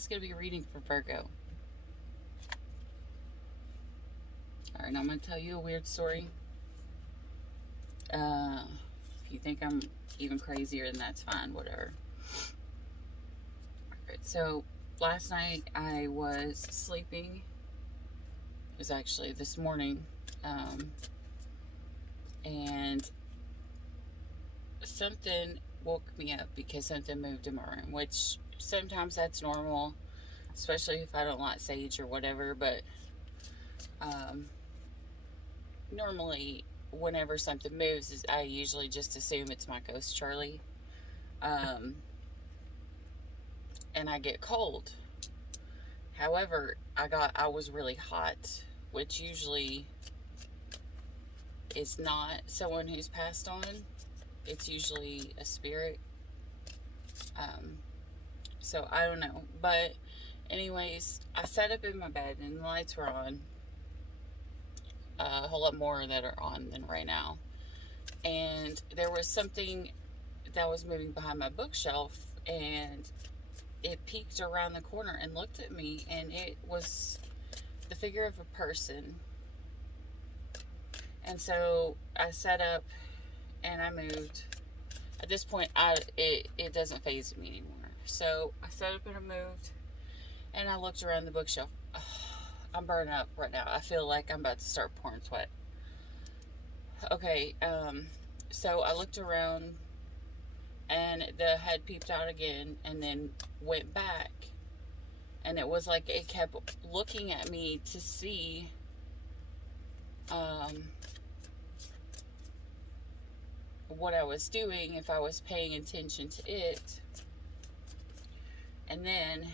It's going to be a reading for Virgo. Alright, now I'm going to tell you a weird story. If you think I'm even crazier, then that's fine, whatever. Alright, so last night I was sleeping. It was actually this morning. And something woke me up because something moved in my room, which sometimes that's normal, especially if I don't like sage or whatever, but normally whenever something moves, I usually just assume it's my ghost Charlie. And I get cold. However, I was really hot, which usually is not someone who's passed on. It's usually a spirit. So I don't know. But anyways, I sat up in my bed and the lights were on. A whole lot more that are on than right now. And there was something that was moving behind my bookshelf, and it peeked around the corner and looked at me, and it was the figure of a person. And so I sat up and I moved. At this point, it doesn't faze me anymore. So I sat up and I moved, and I looked around the bookshelf. I'm burning up right now. I feel like I'm about to start pouring sweat. Okay, so I looked around, and the head peeped out again, and then went back. And it was like it kept looking at me to see what I was doing, if I was paying attention to it. And then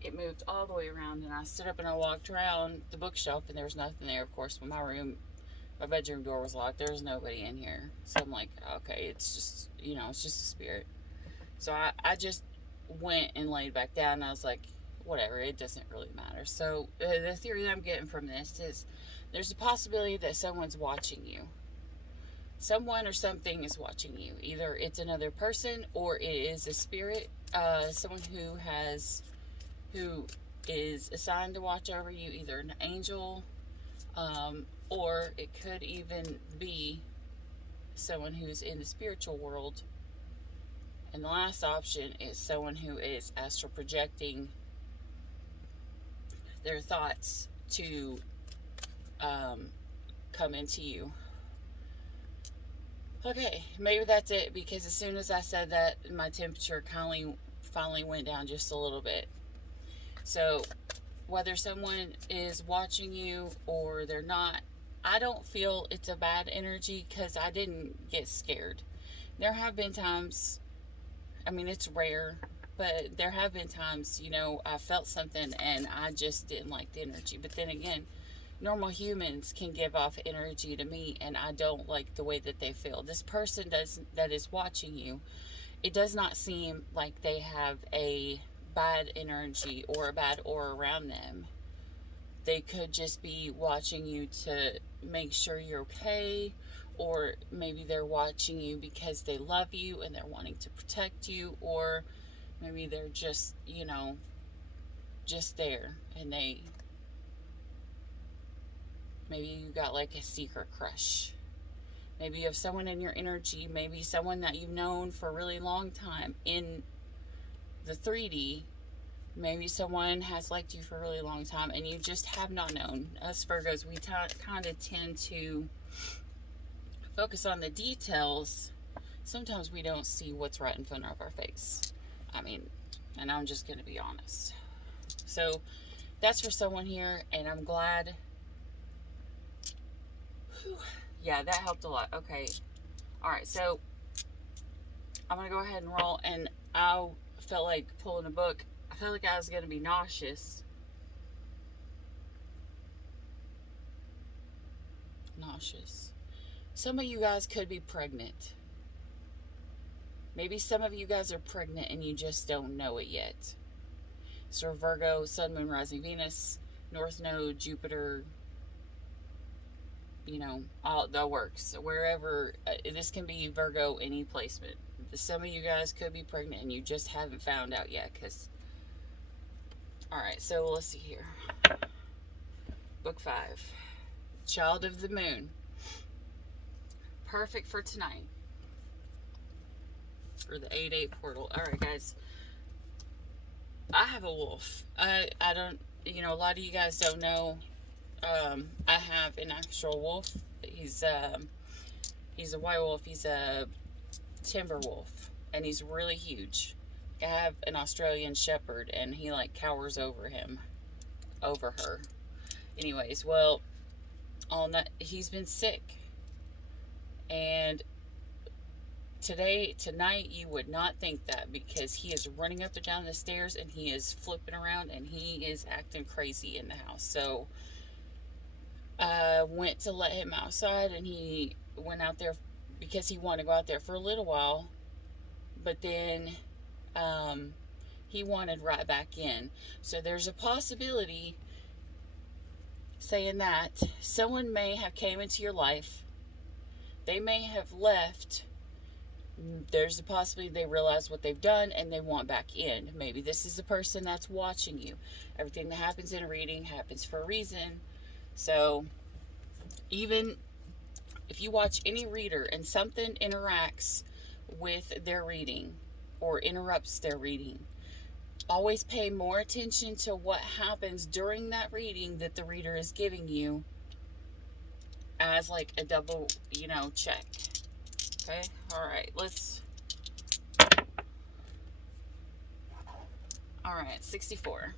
it moved all the way around, and I stood up and I walked around the bookshelf, and there was nothing there, of course. But my bedroom door was locked. There was nobody in here. So I'm like, okay, it's just, it's just a spirit. So I just went and laid back down, and I was like, whatever, it doesn't really matter. So the theory that I'm getting from this is there's a possibility that someone's watching you. Someone or something is watching you. Either it's another person or it is a spirit, someone who is assigned to watch over you, either an angel, or it could even be someone who's in the spiritual world. And the last option is someone who is astral projecting their thoughts to come into you. Okay, maybe that's it, because as soon as I said that, my temperature finally went down just a little bit. So whether someone is watching you or they're not, I don't feel it's a bad energy because I didn't get scared. There have been times, it's rare, but there have been times, I felt something and I just didn't like the energy. But then again, normal humans can give off energy to me, and I don't like the way that they feel. This person that is watching you, it does not seem like they have a bad energy or a bad aura around them. They could just be watching you to make sure you're okay, or maybe they're watching you because they love you and they're wanting to protect you, or maybe they're just, just there, and maybe you got like a secret crush. Maybe you have someone in your energy, maybe someone that you've known for a really long time in the 3D. Maybe someone has liked you for a really long time and you just have not known. Us Virgos, we kind of tend to focus on the details. Sometimes we don't see what's right in front of our face. And I'm just going to be honest. So that's for someone here, and I'm glad. Whew. Yeah, that helped a lot. Okay. All right, so I'm going to go ahead and roll, and I felt like pulling a book. I felt like I was going to be nauseous. Some of you guys could be pregnant. Maybe some of you guys are pregnant and you just don't know it yet. So Virgo, Sun, Moon, Rising, Venus, North Node, Jupiter, all the works. Wherever, this can be Virgo, any placement. Some of you guys could be pregnant and you just haven't found out yet, because Alright, so let's see here. Book 5. Child of the Moon. Perfect for tonight. For the 8-8 portal. Alright, guys. I have a wolf. I don't, you know, a lot of you guys don't know. I have an actual wolf. He's a white wolf. He's a timber wolf. And he's really huge. I have an Australian shepherd, and he like cowers over her. Anyways, well, he's been sick, and tonight you would not think that, because he is running up and down the stairs, and he is flipping around, and he is acting crazy in the house. So I went to let him outside, and he went out there because he wanted to go out there for a little while, but then he wanted right back in. So there's a possibility, saying that someone may have came into your life. They may have left. There's a possibility they realize what they've done and they want back in. Maybe this is the person that's watching you. Everything that happens in a reading happens for a reason. So even if you watch any reader and something interacts with their reading or interrupts their reading, always pay more attention to what happens during that reading that the reader is giving you, as like a double, check. Okay? Alright, Alright, 64.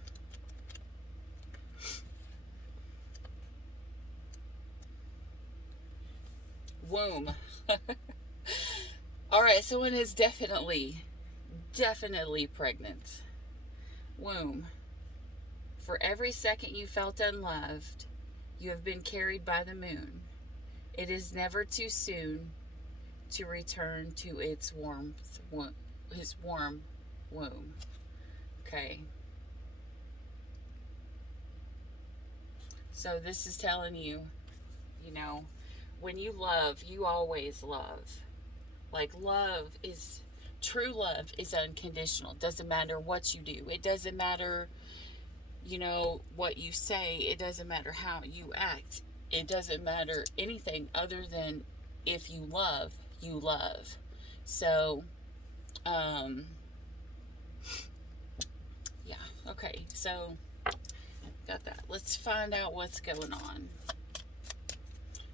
Womb. Alright, someone is definitely pregnant. Womb. For every second you felt unloved, you have been carried by the moon. It is never too soon to return to its warmth, his warm womb. Okay. So this is telling you, when you love, you always love. Like, true love is unconditional. It doesn't matter what you do. It doesn't matter, what you say. It doesn't matter how you act. It doesn't matter anything other than if you love, you love. So, yeah. Okay, so got that. Let's find out what's going on.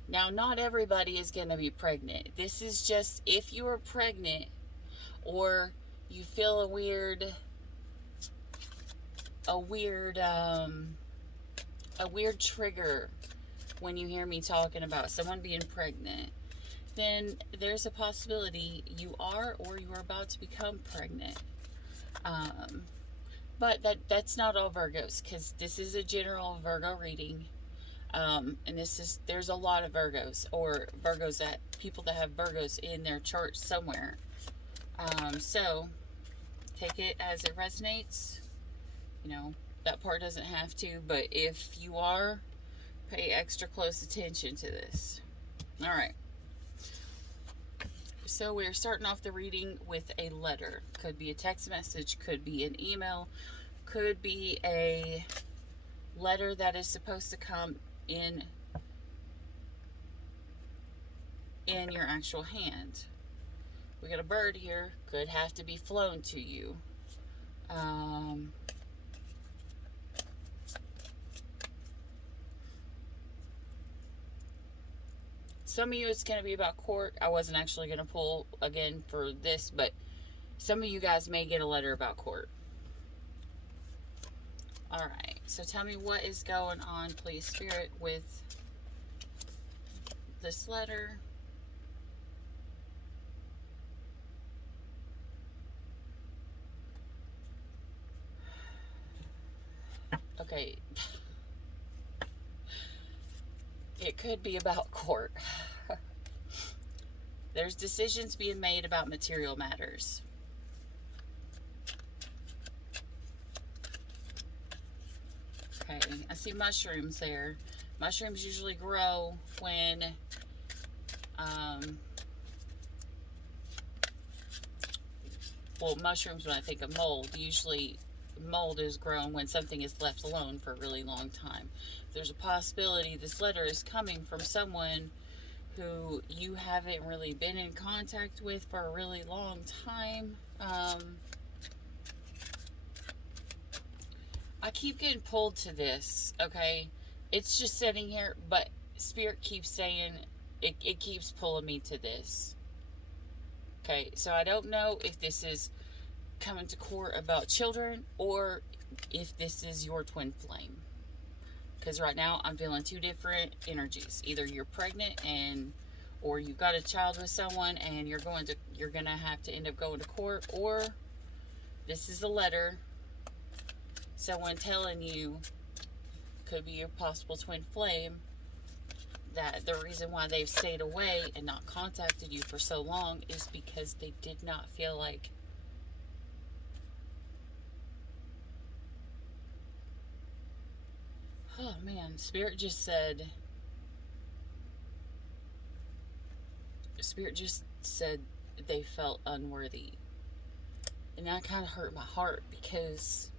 Now, not everybody is going to be pregnant. This is just if you are pregnant or you feel a weird trigger when you hear me talking about someone being pregnant, then there's a possibility you are or you are about to become pregnant. But that's not all Virgos, because this is a general Virgo reading. And there's a lot of Virgos, or people that have Virgos in their chart somewhere. So take it as it resonates. That part doesn't have to, but if you are, pay extra close attention to this. All right. So we're starting off the reading with a letter. Could be a text message, could be an email, could be a letter that is supposed to come in your actual hand. We got a bird here. Could have to be flown to you. Some of you, it's going to be about court. I wasn't actually going to pull again for this, but some of you guys may get a letter about court. Alright, so tell me what is going on, please, Spirit, with this letter. Okay. It could be about court. There's decisions being made about material matters. Okay, I see mushrooms there. Mushrooms usually grow when mushrooms, when I think of mold, usually mold is grown when something is left alone for a really long time. There's a possibility this letter is coming from someone who you haven't really been in contact with for a really long time. I keep getting pulled to this, okay? It's just sitting here, but Spirit keeps saying, it keeps pulling me to this. Okay, so I don't know if this is coming to court about children or if this is your twin flame. Because right now I'm feeling two different energies. Either you're pregnant or you've got a child with someone and you're gonna have to end up going to court, or this is a letter, someone telling you, could be a possible twin flame, that the reason why they've stayed away and not contacted you for so long is because they did not feel like oh man, Spirit just said they felt unworthy. And that kind of hurt my heart because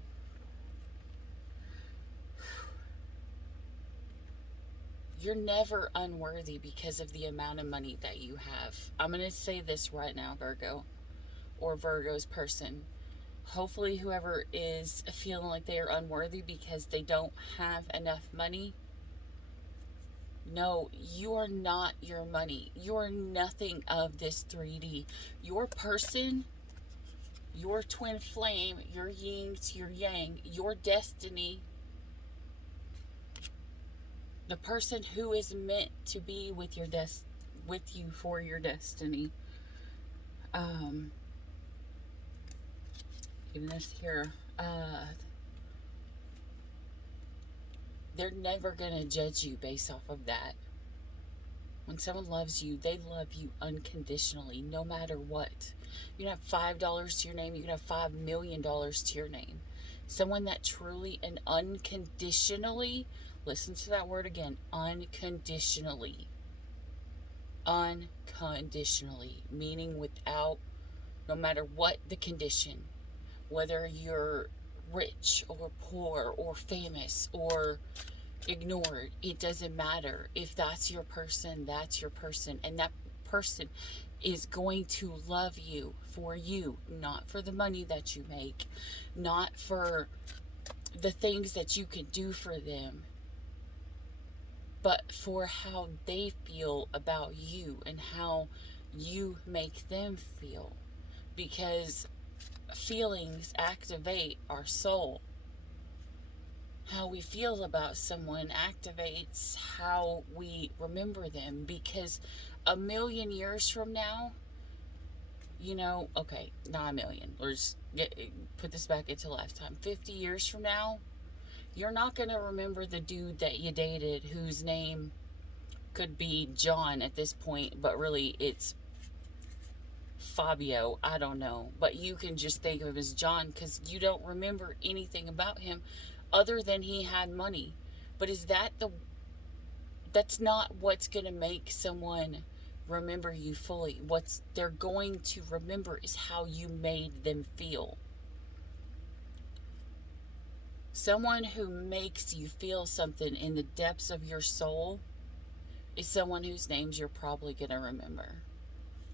you're never unworthy because of the amount of money that you have. I'm going to say this right now, Virgo, or Virgo's person. Hopefully whoever is feeling like they are unworthy because they don't have enough money, no, you are not your money. You are nothing of this 3D. Your person, your twin flame, your yin to your yang, your destiny, the person who is meant to be with your with you for your destiny. Even this here, they're never gonna judge you based off of that. When someone loves you, they love you unconditionally, no matter what. You can have $5 to your name, you can have $5 million to your name. Someone that truly and unconditionally, listen to that word again, unconditionally. Unconditionally, meaning without, no matter what the condition, whether you're rich or poor or famous or ignored, it doesn't matter. If that's your person, that's your person. And that person is going to love you for you, not for the money that you make, not for the things that you can do for them, but for how they feel about you and how you make them feel. Because feelings activate our soul. How we feel about someone activates how we remember them. Because a million years from now, okay, not a million, let's put this back into lifetime. 50 years from now, you're not going to remember the dude that you dated whose name could be John at this point, but really it's Fabio, I don't know, but you can just think of him as John because you don't remember anything about him other than he had money. But that's not what's going to make someone remember you fully. What they're going to remember is how you made them feel. Someone who makes you feel something in the depths of your soul is someone whose names you're probably going to remember.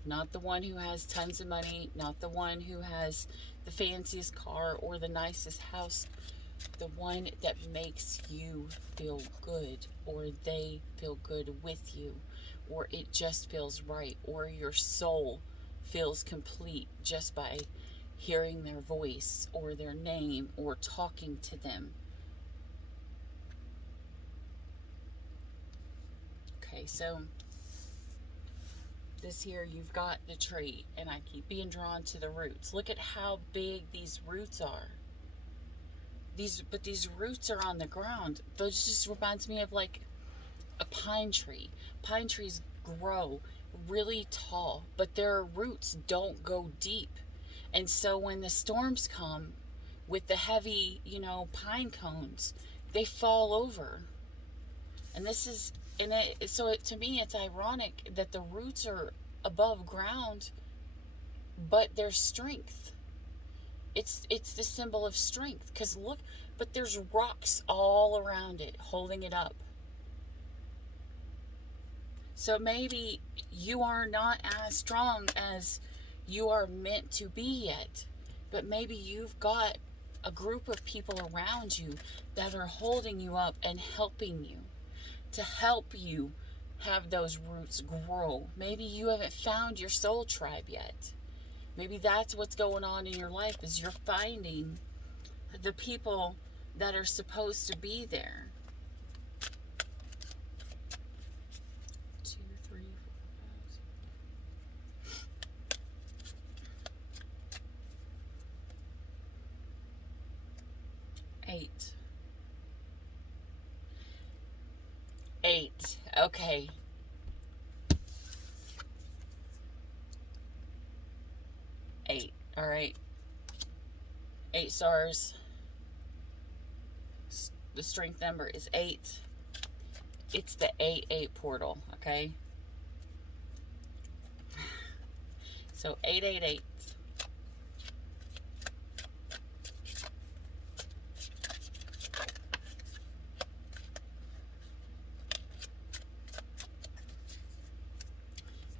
Not the one who has tons of money, not the one who has the fanciest car or the nicest house. The one that makes you feel good, or they feel good with you, or it just feels right, or your soul feels complete just by hearing their voice or their name or talking to them. Okay, so this here, you've got the tree, and I keep being drawn to the roots. Look at how big these roots are. But these roots are on the ground. Those just reminds me of like a pine tree. Pine trees grow really tall, but their roots don't go deep. And so when the storms come with the heavy, pine cones, they fall over. And to me, it's ironic that the roots are above ground, but their strength It's the symbol of strength, because look, but there's rocks all around it holding it up. So maybe you are not as strong as you are meant to be yet, but maybe you've got a group of people around you that are holding you up and helping you, to help you have those roots grow. Maybe you haven't found your soul tribe yet. Maybe that's what's going on in your life, is you're finding the people that are supposed to be there. 2, 3, 4, 5. 8. 8. Okay. 8. All right. 8 stars. The strength number is 8. It's the 8-8 portal, okay? So 888.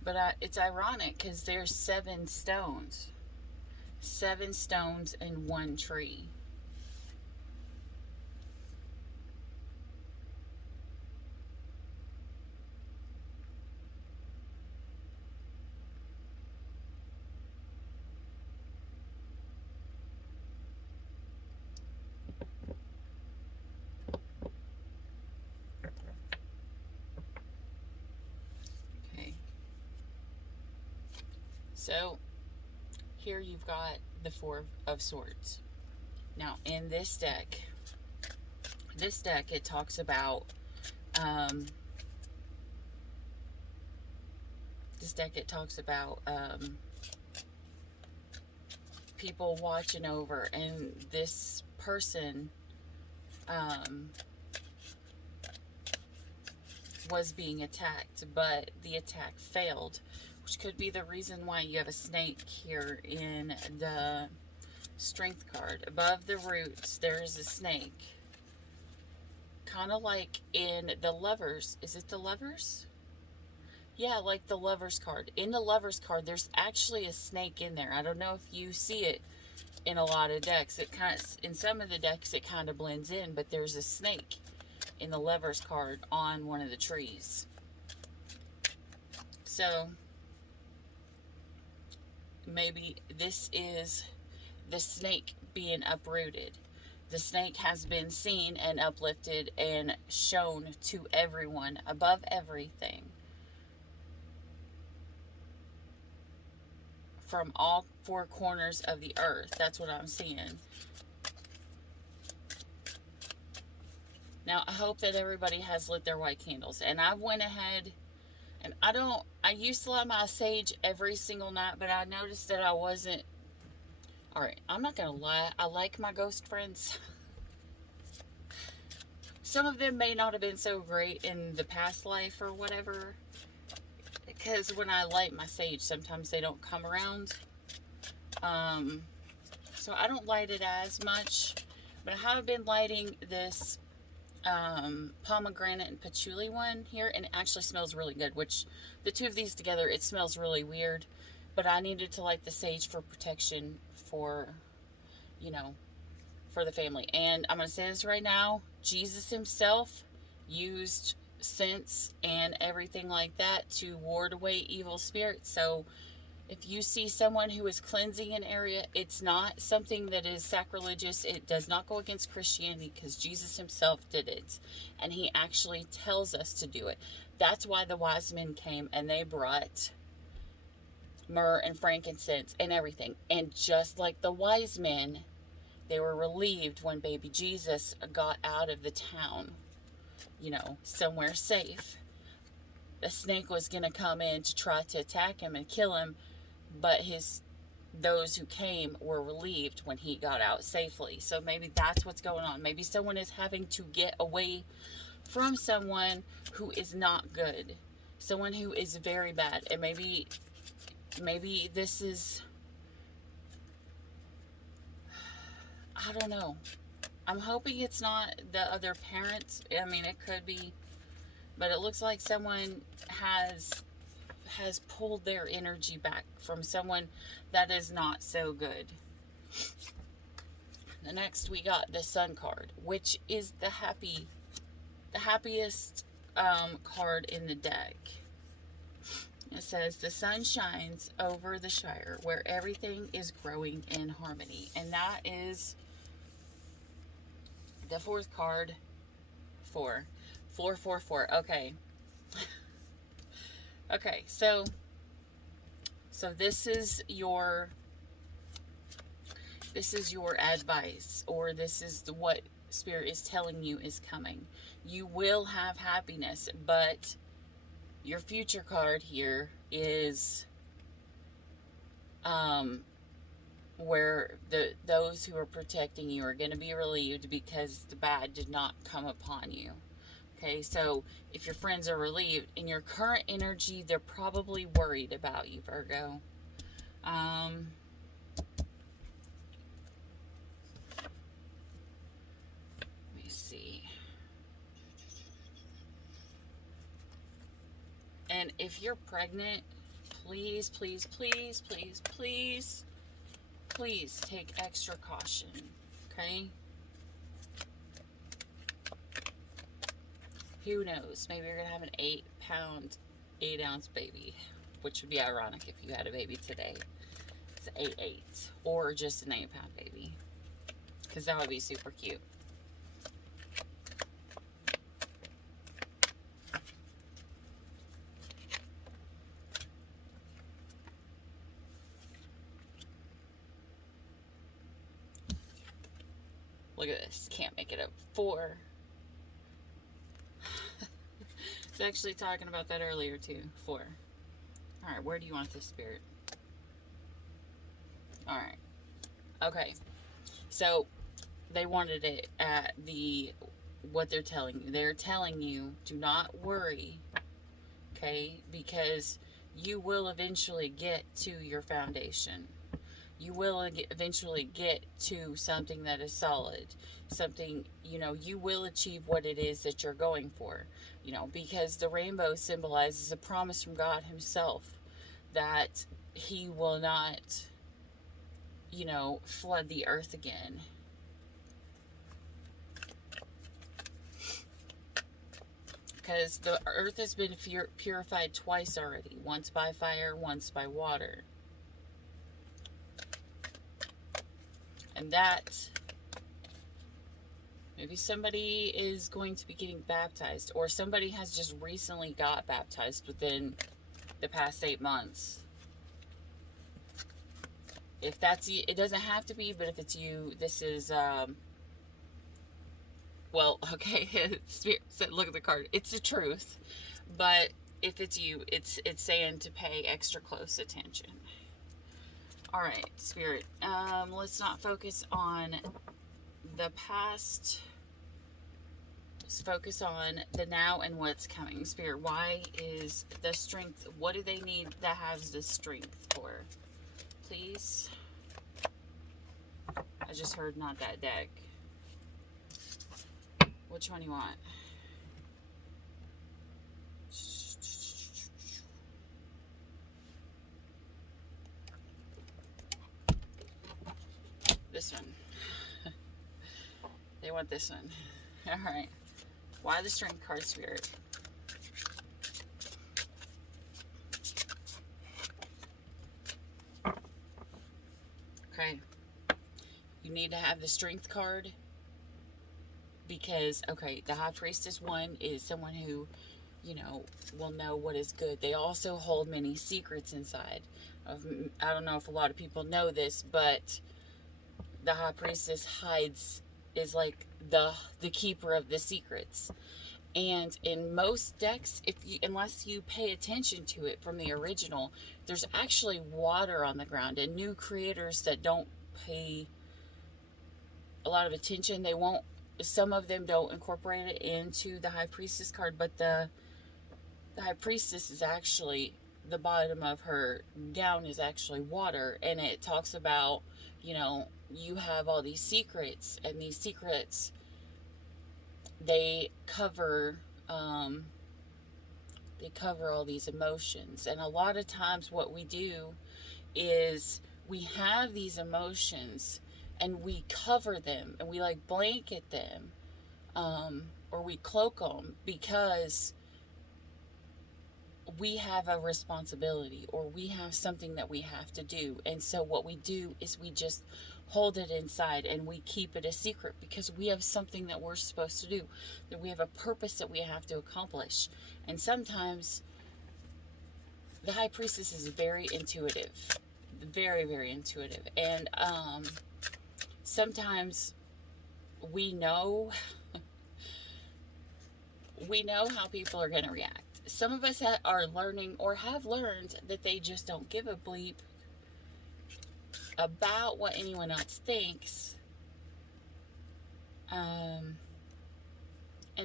But it's ironic because there's 7 stones. 7 stones in one tree. Okay. So here you've got the 4 of Swords. Now in this deck, it talks about people watching over, and this person was being attacked, but the attack failed, which could be the reason why you have a snake here in the Strength card. Above the roots, there is a snake. Kind of like in the Lovers. Is it the Lovers? Yeah, like the Lovers card. In the Lovers card, there's actually a snake in there. I don't know if you see it in a lot of decks. It kind of, in some of the decks, it kind of blends in, but there's a snake in the Lovers card on one of the trees. So maybe this is the snake being uprooted. The snake has been seen and uplifted and shown to everyone above everything, from all 4 corners of the earth. That's what I'm seeing. Now, I hope that everybody has lit their white candles. And I went ahead, and I used to light my sage every single night, but I noticed that I wasn't. Alright, I'm not going to lie. I like my ghost friends. Some of them may not have been so great in the past life or whatever, because when I light my sage, sometimes they don't come around. So I don't light it as much, but I have been lighting this pomegranate and patchouli one here, and it actually smells really good, which the 2 of these together, it smells really weird, but I needed to light the sage for protection, for, you know, for the family. And I'm going to say this right now, Jesus himself used scents and everything like that to ward away evil spirits. So if you see someone who is cleansing an area, it's not something that is sacrilegious. It does not go against Christianity, because Jesus himself did it, and he actually tells us to do it. That's why the wise men came, and they brought myrrh and frankincense and everything. And just like the wise men, they were relieved when baby Jesus got out of the town, you know, somewhere safe. The snake was going to come in to try to attack him and kill him, but those who came were relieved when he got out safely. So maybe that's what's going on. Maybe someone is having to get away from someone who is not good, someone who is very bad. And maybe this is, I don't know. I'm hoping it's not the other parents. I mean, it could be, but it looks like someone has pulled their energy back from someone that is not so good. The next we got the Sun card, which is the happiest card in the deck. It says the sun shines over the Shire where everything is growing in harmony. And that is the fourth card. 4. 4, 4, 4. Okay. Okay, so this is your advice, or this is what Spirit is telling you is coming. You will have happiness, but your future card here is where those who are protecting you are going to be relieved because the bad did not come upon you. Okay, so if your friends are relieved, in your current energy, they're probably worried about you, Virgo. Let me see. And if you're pregnant, please, please, please, please, please, please take extra caution, okay? Who knows? Maybe you're going to have an 8-pound, 8-ounce baby, which would be ironic if you had a baby today. It's 8'8", or just an 8-pound baby, because that would be super cute. Look at this. Can't make it up. 4. I was actually talking about that earlier too. 4. Alright, where do you want this, Spirit? Alright. Okay. So, they wanted it at what they're telling you. They're telling you, do not worry, okay? Because you will eventually get to your foundation. You will eventually get to something that is solid. Something, you will achieve what it is that you're going for. Because the rainbow symbolizes a promise from God himself that he will not, flood the earth again. Because the earth has been purified twice already. Once by fire, once by water. And that, maybe somebody is going to be getting baptized, or somebody has just recently got baptized within the past 8 months. If that's you, it doesn't have to be, but if it's you, this is, well, okay, Spirit said, look at the card. It's the truth, but if it's you, it's saying to pay extra close attention. All right, Spirit, let's not focus on the past. Let's focus on the now and what's coming. Spirit, why is the strength, what do they need that has the strength for? Please. I just heard not that deck. Which one you want? This one. They want this one. Alright. Why the strength card, Spirit? Okay. You need to have the strength card because, okay, the High Priestess one is someone who, will know what is good. They also hold many secrets inside. I don't know if a lot of people know this, but the High Priestess is like the keeper of the secrets. And in most decks, unless you pay attention to it from the original, there's actually water on the ground. And new creators that don't pay a lot of attention, some of them don't incorporate it into the High Priestess card, but the High Priestess is actually the bottom of her gown is actually water, and it talks about, you know, you have all these secrets, and these secrets, they cover um, they cover all these emotions. And a lot of times what we do is we have these emotions and we cover them and we like blanket them, or we cloak them, because we have a responsibility or we have something that we have to do. And so what we do is we just hold it inside and we keep it a secret because we have something that we're supposed to do, that we have a purpose that we have to accomplish. And sometimes the high priestess is very intuitive, very, very intuitive. And sometimes we know how people are going to react. Some of us are learning or have learned that they just don't give a bleep about what anyone else thinks. And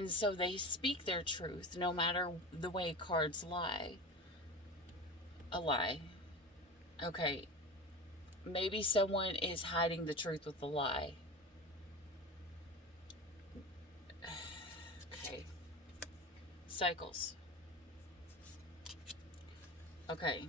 so they speak their truth no matter the way cards lie. A lie. Okay. Maybe someone is hiding the truth with a lie. Okay. Cycles. Okay.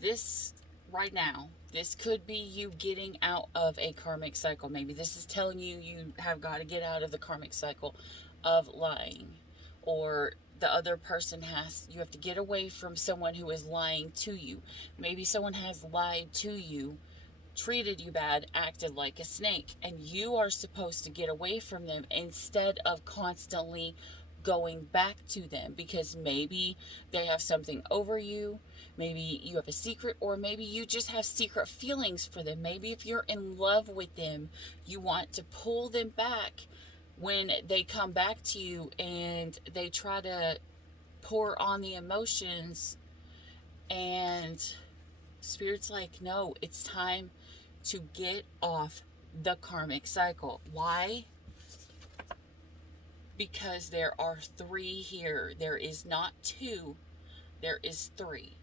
This, right now, this could be you getting out of a karmic cycle. Maybe this is telling you you have got to get out of the karmic cycle of lying. Or the other person you have to get away from someone who is lying to you. Maybe someone has lied to you, treated you bad, acted like a snake, and you are supposed to get away from them instead of constantly going back to them, because maybe they have something over you, maybe you have a secret, or maybe you just have secret feelings for them. Maybe if you're in love with them, you want to pull them back when they come back to you and they try to pour on the emotions, and Spirit's like, no, it's time to get off the karmic cycle. Why? Because there are 3 here. There is not 2. There is 3.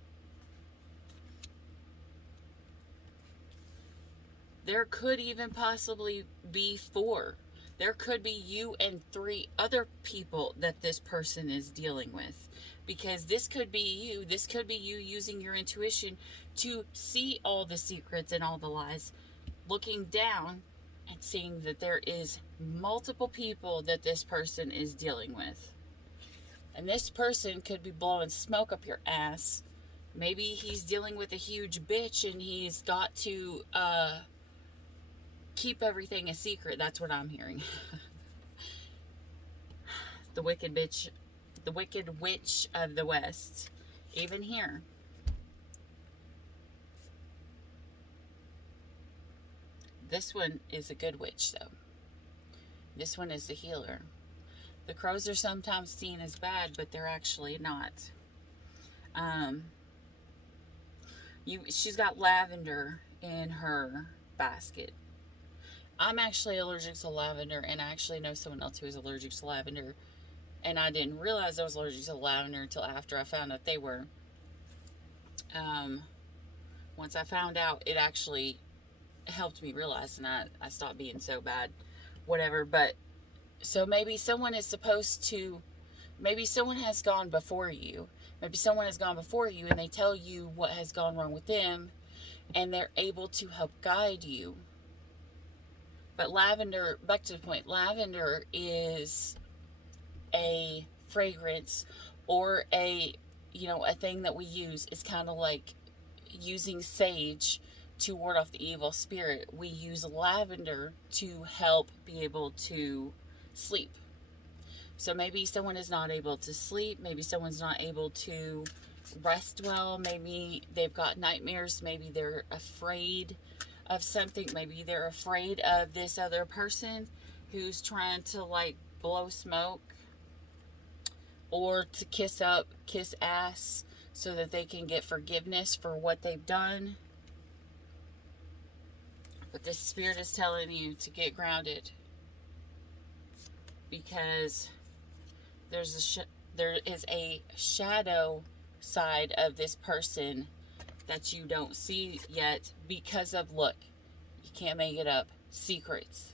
There could even possibly be 4. There could be you and 3 other people that this person is dealing with. Because this could be you. This could be you using your intuition to see all the secrets and all the lies, looking down and seeing that there is multiple people that this person is dealing with. And this person could be blowing smoke up your ass. Maybe he's dealing with a huge bitch and he's got to keep everything a secret. That's what I'm hearing. The wicked bitch, the wicked witch of the West. Even here. This one is a good witch, though. This one is the healer. The crows are sometimes seen as bad, but they're actually not. She's got lavender in her basket. I'm actually allergic to lavender, and I actually know someone else who is allergic to lavender. And I didn't realize I was allergic to lavender until after I found out they were. Once I found out, it actually helped me realize, and I stopped being so bad, whatever. But so maybe someone is supposed to, maybe someone has gone before you, and they tell you what has gone wrong with them, and they're able to help guide you. But lavender, back to the point, lavender is a fragrance or a thing that we use. It's kind of like using sage to ward off the evil spirit. We use lavender to help be able to sleep. So maybe someone is not able to sleep. Maybe someone's not able to rest well. Maybe they've got nightmares. Maybe they're afraid of something. Maybe they're afraid of this other person who's trying to like blow smoke or to kiss ass so that they can get forgiveness for what they've done. But the Spirit is telling you to get grounded, because there is a shadow side of this person that you don't see yet because of, look, you can't make it up, secrets.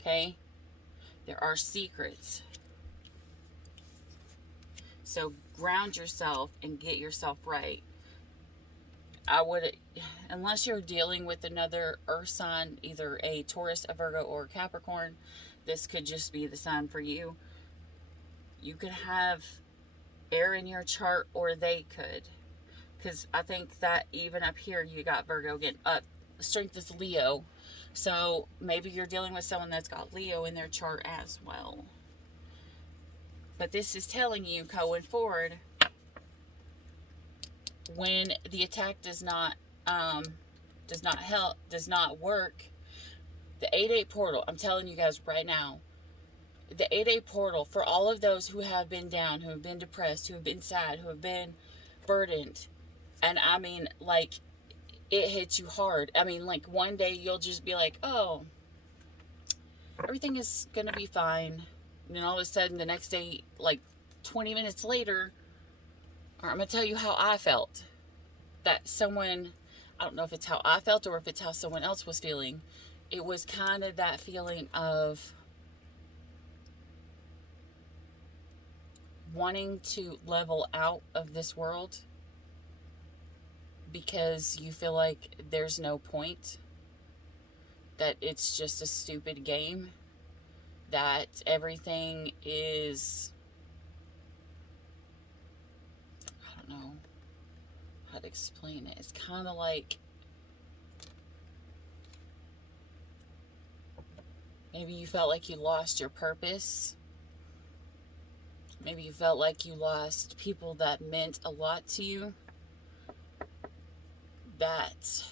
Okay? There are secrets. So ground yourself and get yourself right. I would, unless you're dealing with another earth sign, either a Taurus, a Virgo, or a Capricorn, this could just be the sign for you. You could have air in your chart, or they could. Because I think that even up here, you got Virgo again. Strength is Leo. So maybe you're dealing with someone that's got Leo in their chart as well. But this is telling you, going forward, when the attack does not help, does not work, the 8-8 portal, I'm telling you guys right now, the 8-8 portal, for all of those who have been down, who have been depressed, who have been sad, who have been burdened, and I mean, like, it hits you hard. I mean, like, one day you'll just be like, oh, everything is gonna be fine. And then all of a sudden, the next day, like 20 minutes later, or I'm gonna tell you how I felt. That someone, I don't know if it's how I felt or if it's how someone else was feeling. It was kind of that feeling of wanting to level out of this world because you feel like there's no point, that it's just a stupid game, that everything is, I don't know how to explain it. It's kind of like maybe you felt like you lost your purpose. Maybe you felt like you lost people that meant a lot to you. That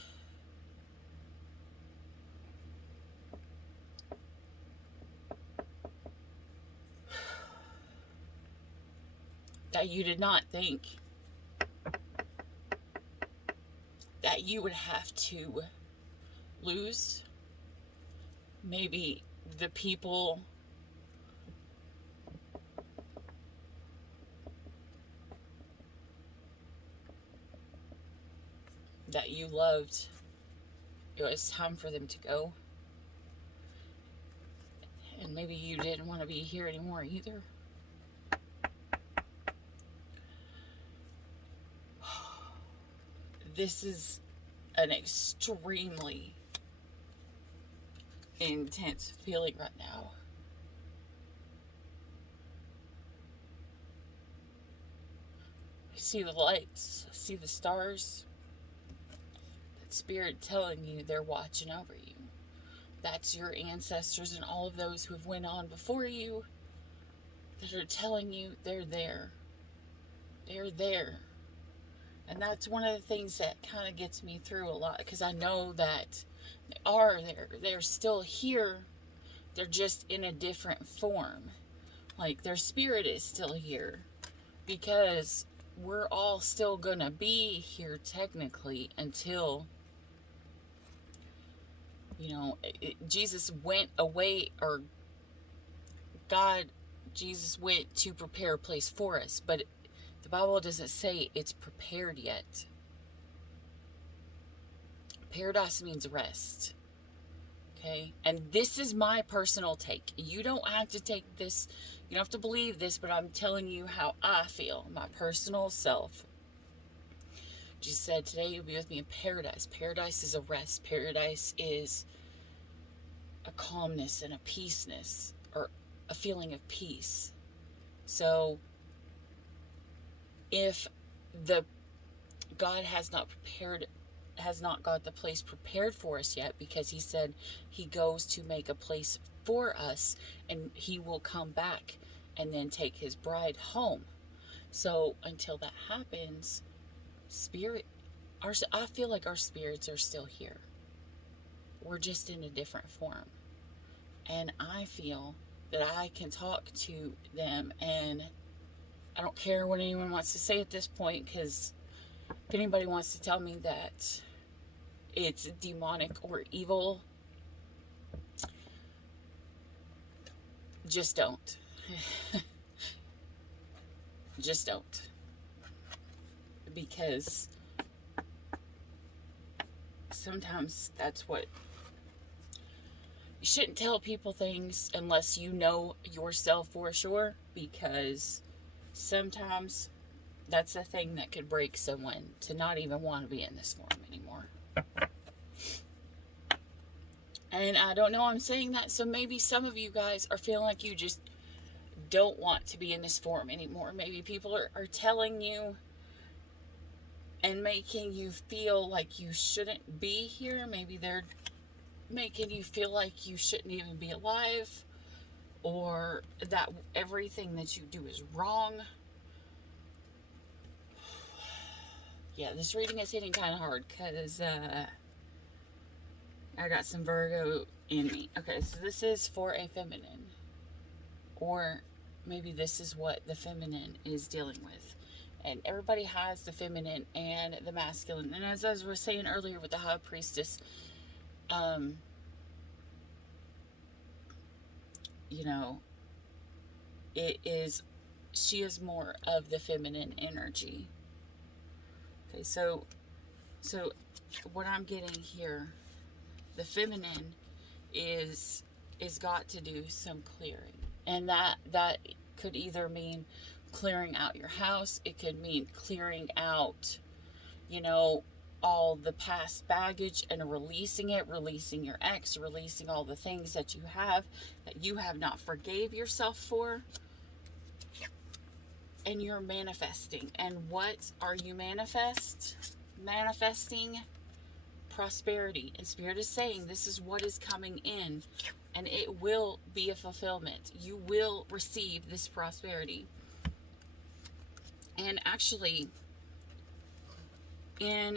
you did not think that you would have to lose. Maybe the people that you loved, it was time for them to go. And maybe you didn't want to be here anymore either. This is an extremely intense feeling right now. I see the lights, I see the stars. That spirit telling you they're watching over you. That's your ancestors and all of those who have went on before you that are telling you they're there. They're there. And that's one of the things that kind of gets me through a lot, because I know that they are there. They're still here. They're just in a different form. Like, their spirit is still here, because we're all still going to be here technically until, you know, Jesus went away, or Jesus went to prepare a place for us, but the Bible doesn't say it's prepared yet. Paradise means rest. Okay? And this is my personal take. You don't have to take this, you don't have to believe this, but I'm telling you how I feel, my personal self. Jesus said, today you'll be with me in paradise. Paradise is a rest. Paradise is a calmness and a peaceness, or a feeling of peace. So if the God has not got the place prepared for us yet, because he said he goes to make a place for us and he will come back and then take his bride home. So until that happens, I feel like our spirits are still here. We're just in a different form. And I feel that I can talk to them, and I don't care what anyone wants to say at this point, because if anybody wants to tell me that it's demonic or evil, just don't. Just don't. because sometimes that's what, you shouldn't tell people things unless you know yourself for sure, because sometimes that's the thing that could break someone to not even want to be in this form anymore. And I don't know, I'm saying that, so maybe some of you guys are feeling like you just don't want to be in this form anymore. Maybe people are telling you and making you feel like you shouldn't be here. Maybe they're making you feel like you shouldn't even be alive, or that everything that you do is wrong. Yeah, this reading is hitting kind of hard because I got some Virgo in me. Okay, so this is for a feminine, or maybe this is what the feminine is dealing with. And everybody has the feminine and the masculine. And as I was saying earlier with the High Priestess, you know, she is more of the feminine energy. Okay, so what I'm getting here, the feminine is got to do some clearing. And that could either mean clearing out your house. It could mean clearing out, you know, all the past baggage and releasing it, releasing your ex, releasing all the things that you have not forgave yourself for. And you're manifesting. And what are you manifesting? Prosperity. And Spirit is saying this is what is coming in, and it will be a fulfillment. You will receive this prosperity. And actually, oh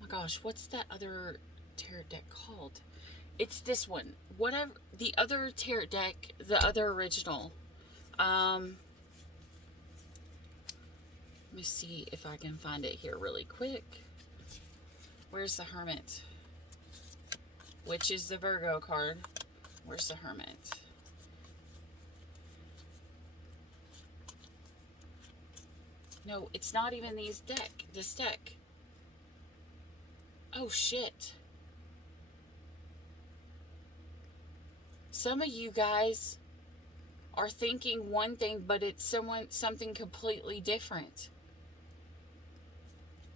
my gosh, what's that other tarot deck called? It's this one. Whatever, the other tarot deck, the other original. Let me see if I can find it here really quick. Where's the Hermit? Which is the Virgo card. Where's the Hermit? No, it's not even this deck. Oh, shit. Some of you guys are thinking one thing, but it's something completely different.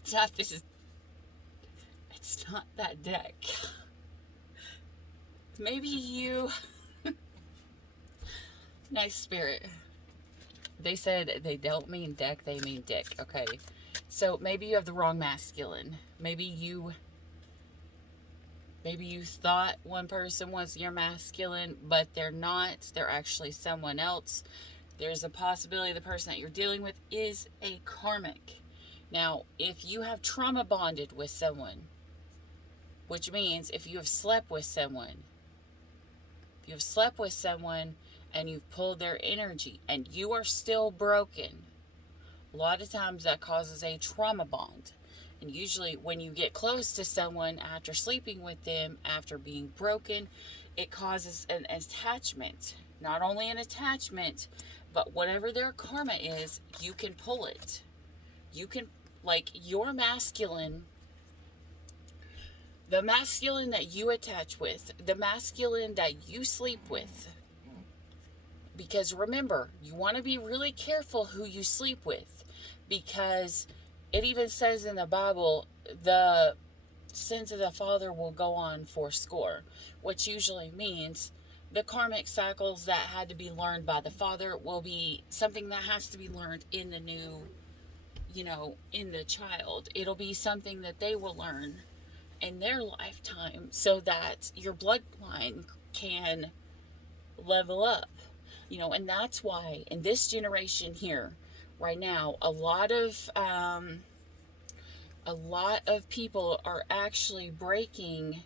It's not that deck. Maybe you... Nice, Spirit. They said they don't mean deck, they mean dick. Okay. So maybe you have the wrong masculine. Maybe you thought one person was your masculine, but they're not. They're actually someone else. There's a possibility the person that you're dealing with is a karmic. Now, if you have trauma bonded with someone, which means if you have slept with someone, and you've pulled their energy and you are still broken, a lot of times that causes a trauma bond. And usually when you get close to someone after sleeping with them, after being broken, it causes an attachment. Not only an attachment, but whatever their karma is, you can pull it. You can, like, your masculine, the masculine that you attach with, the masculine that you sleep with. Because remember, you want to be really careful who you sleep with, because it even says in the Bible, the sins of the father will go on for score, which usually means the karmic cycles that had to be learned by the father will be something that has to be learned in the new, in the child. It'll be something that they will learn in their lifetime so that your bloodline can level up. And that's why in this generation here, right now, a lot of people are actually breaking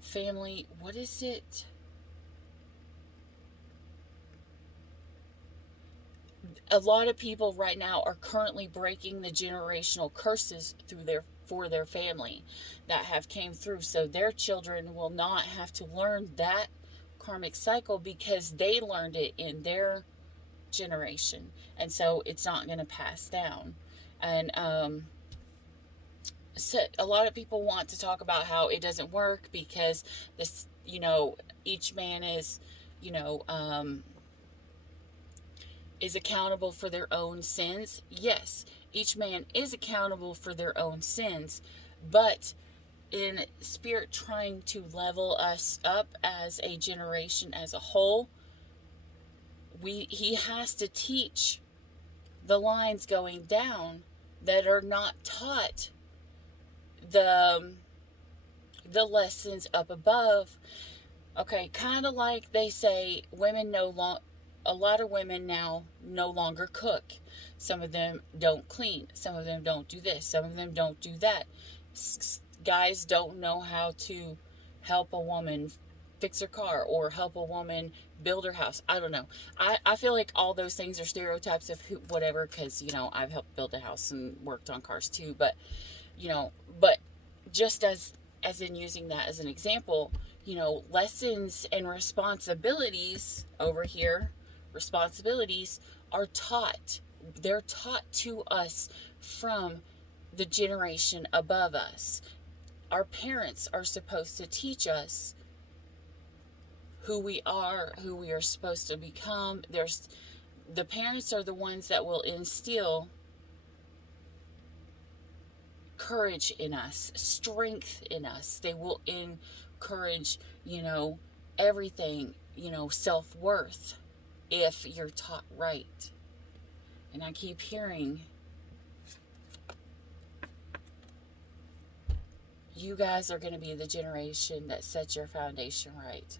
family. What is it? A lot of people right now are currently breaking the generational curses for their family that have came through, so their children will not have to learn that karmic cycle because they learned it in their generation, and so it's not going to pass down. And so a lot of people want to talk about how it doesn't work because this, each man is, you know, is accountable for their own sins. Yes, each man is accountable for their own sins, but in spirit trying to level us up as a generation as a whole, he has to teach the lines going down that are not taught the lessons up above. Okay, kind of like they say a lot of women now no longer cook. Some of them don't clean. Some of them don't do this. Some of them don't do that. Guys don't know how to help a woman fix her car or help a woman build her house. I don't know. I feel like all those things are stereotypes of whatever, because, I've helped build a house and worked on cars too. But, but just as in using that as an example, lessons and responsibilities over here, responsibilities are taught. They're taught to us from the generation above us. Our parents are supposed to teach us who we are supposed to become. The parents are the ones that will instill courage in us, strength in us. They will encourage, everything, self-worth, if you're taught right. And I keep hearing, you guys are going to be the generation that sets your foundation right.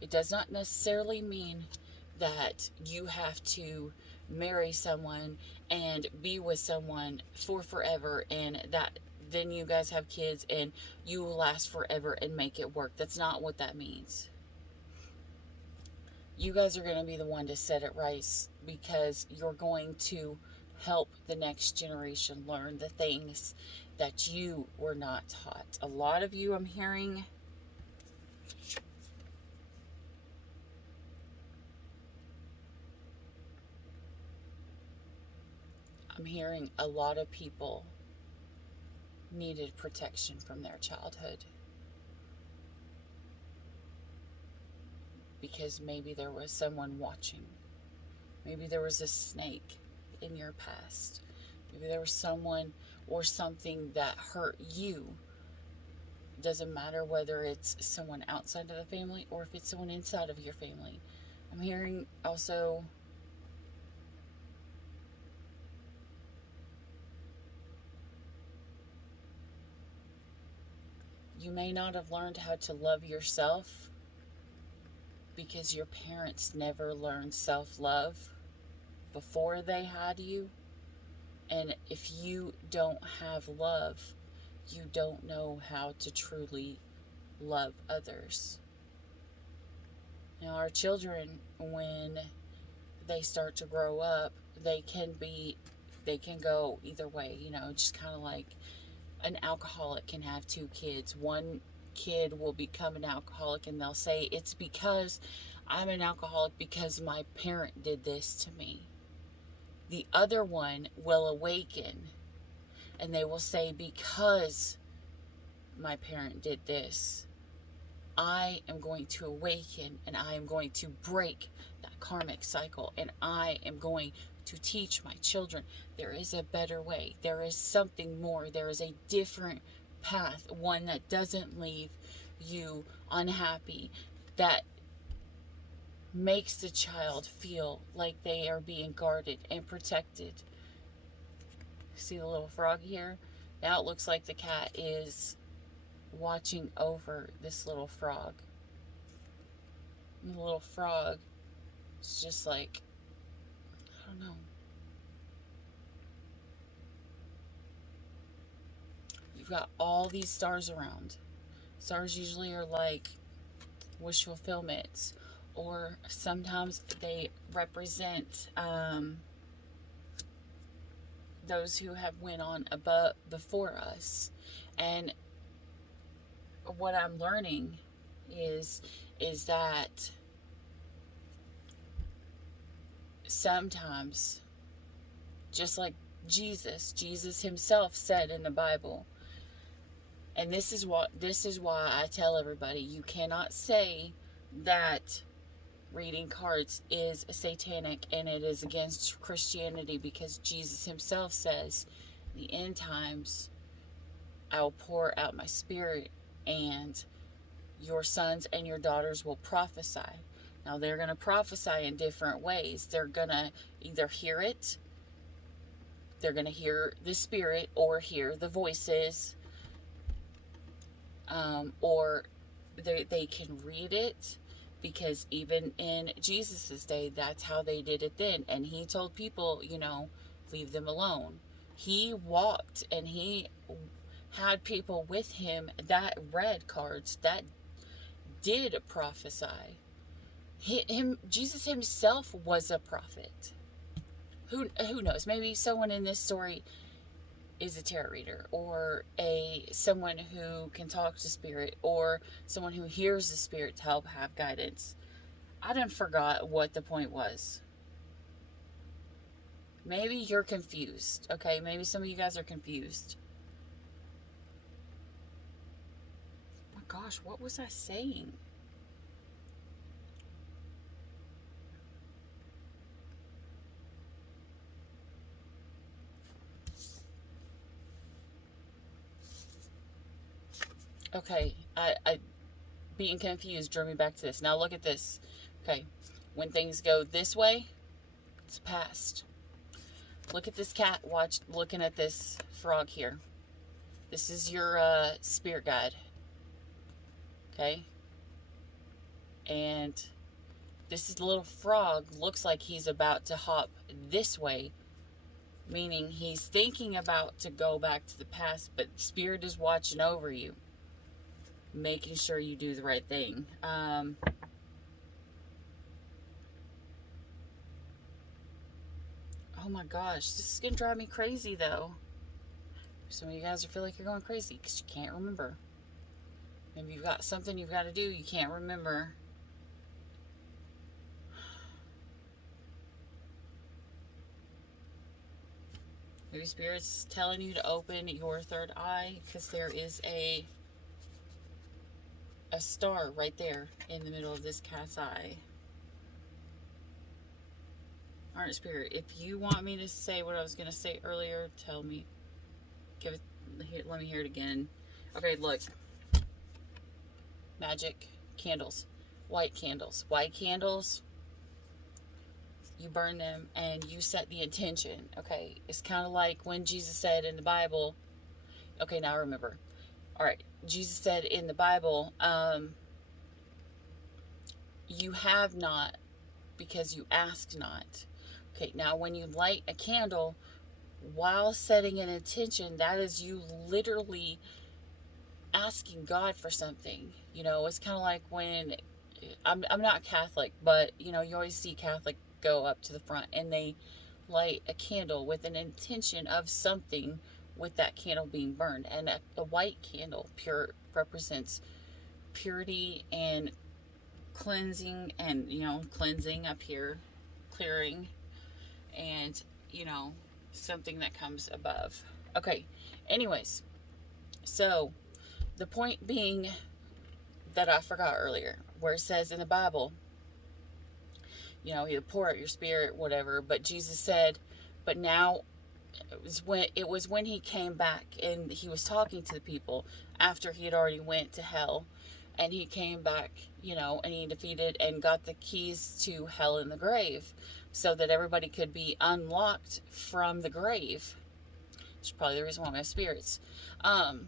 It does not necessarily mean that you have to marry someone and be with someone for forever, and that then you guys have kids and you will last forever and make it work. That's not what that means. You guys are going to be the one to set it right, because you're going to help the next generation learn the things that you were not taught. A lot of you, I'm hearing, a lot of people needed protection from their childhood, because maybe there was someone watching. Maybe there was a snake in your past. Maybe there was someone or something that hurt you. Doesn't matter whether it's someone outside of the family or if it's someone inside of your family. I'm hearing also you may not have learned how to love yourself because your parents never learned self-love before they had you. And if you don't have love, you don't know how to truly love others. Now, our children, when they start to grow up, they can go either way, just kind of like an alcoholic can have two kids. One kid will become an alcoholic and they'll say, it's because I'm an alcoholic because my parent did this to me. The other one will awaken and they will say, because my parent did this, I am going to awaken and I am going to break that karmic cycle, and I am going to teach my children there is a better way. There is something more. There is a different path, one that doesn't leave you unhappy, that makes the child feel like they are being guarded and protected. See the little frog here? Now it looks like the cat is watching over this little frog. And the little frog is just like, I don't know. You've got all these stars around. Stars usually are like wish fulfillments, or sometimes they represent those who have went on above before us. And what I'm learning is that sometimes, just like Jesus himself said in the Bible, and this is why I tell everybody, you cannot say that reading cards is satanic and it is against Christianity, because Jesus himself says, the end times I will pour out my spirit and your sons and your daughters will prophesy. Now they're going to prophesy in different ways. They're going to either hear it, they're going to hear the spirit or hear the voices, or they can read it, because even in Jesus's day, that's how they did it then. And he told people, leave them alone. He walked and he had people with him that read cards, that did prophesy. Jesus himself was a prophet. Who knows? Maybe someone in this story is a tarot reader, or someone who can talk to spirit, or someone who hears the spirit to help have guidance. I done forgot what the point was. Maybe you're confused. Okay, maybe some of you guys are confused. Oh my gosh, what was I saying? Okay, I being confused drew me back to this. Now look at this. Okay, when things go this way, it's past. Look at this cat looking at this frog here. This is your spirit guide. Okay? And this little frog looks like he's about to hop this way, meaning he's thinking about to go back to the past, but spirit is watching over you, making sure you do the right thing. Oh my gosh, this is gonna drive me crazy though. Some of you guys feel like you're going crazy because you can't remember. Maybe you've got something you've got to do, you can't remember. Maybe Spirit's telling you to open your third eye, because there is a star right there in the middle of this cat's eye. Alright, Spirit, if you want me to say what I was going to say earlier, tell me. Let me hear it again. Okay, look. Magic candles. White candles. White candles, you burn them and you set the intention. Okay, it's kind of like when Jesus said in the Bible. Okay, now I remember. Alright, Jesus said in the Bible, you have not because you ask not. Okay, now when you light a candle while setting an intention, that is you literally asking God for something. It's kind of like when I'm not Catholic, but you always see Catholic go up to the front and they light a candle with an intention of something, with that candle being burned. And a white candle represents purity and cleansing, and cleansing up here, clearing, and something that comes above. Okay, anyways, so the point being that I forgot earlier, where it says in the Bible, you pour out your spirit, whatever, but Jesus said, but now it was when he came back and he was talking to the people after he had already went to hell, and he came back, and he defeated and got the keys to hell and the grave, so that everybody could be unlocked from the grave. Which is probably the reason why we have spirits. But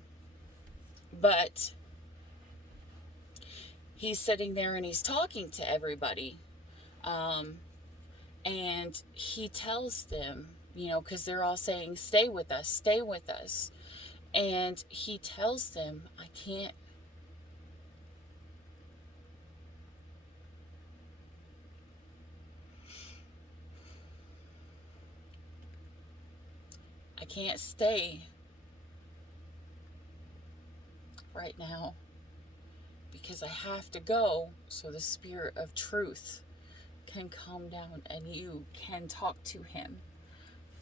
he's sitting there and he's talking to everybody. And he tells them, because they're all saying, stay with us, stay with us. And he tells them, I can't stay right now, because I have to go so the spirit of truth can come down and you can talk to him.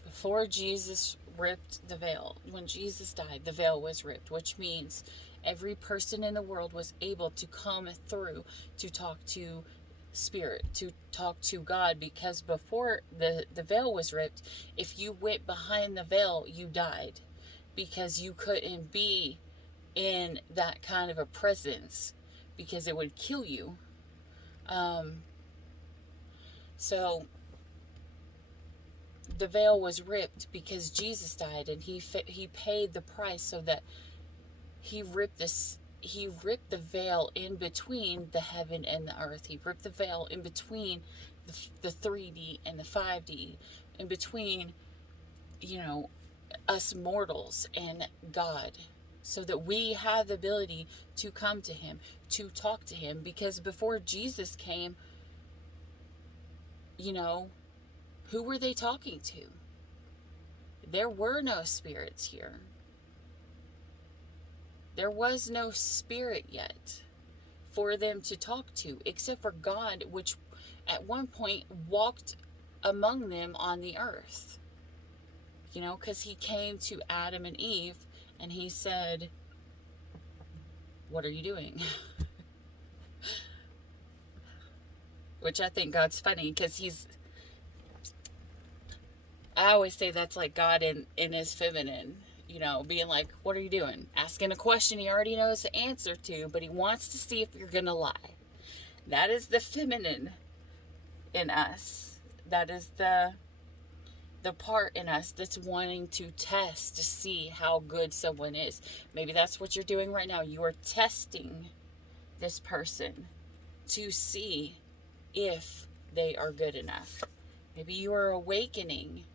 Before Jesus ripped the veil, when Jesus died, the veil was ripped, which means every person in the world was able to come through to talk to Spirit, to talk to God, because before the veil was ripped, if you went behind the veil, you died, because you couldn't be in that kind of a presence, because it would kill you. So the veil was ripped because Jesus died, and he paid the price, so that he ripped the veil in between the heaven and the earth. He ripped the veil in between the 3D and the 5D, in between, us mortals and God, so that we have the ability to come to him, to talk to him. Because before Jesus came, who were they talking to? There were no spirits here. There was no spirit yet for them to talk to, except for God, which at one point walked among them on the earth. Because he came to Adam and Eve and he said, "What are you doing?" Which I think God's funny, because I always say that's like God in his feminine, being like, "What are you doing?" Asking a question he already knows the answer to, but he wants to see if you're going to lie. That is the feminine in us. That is the part in us that's wanting to test to see how good someone is. Maybe that's what you're doing right now. You are testing this person to see if they are good enough. Maybe you are awakening.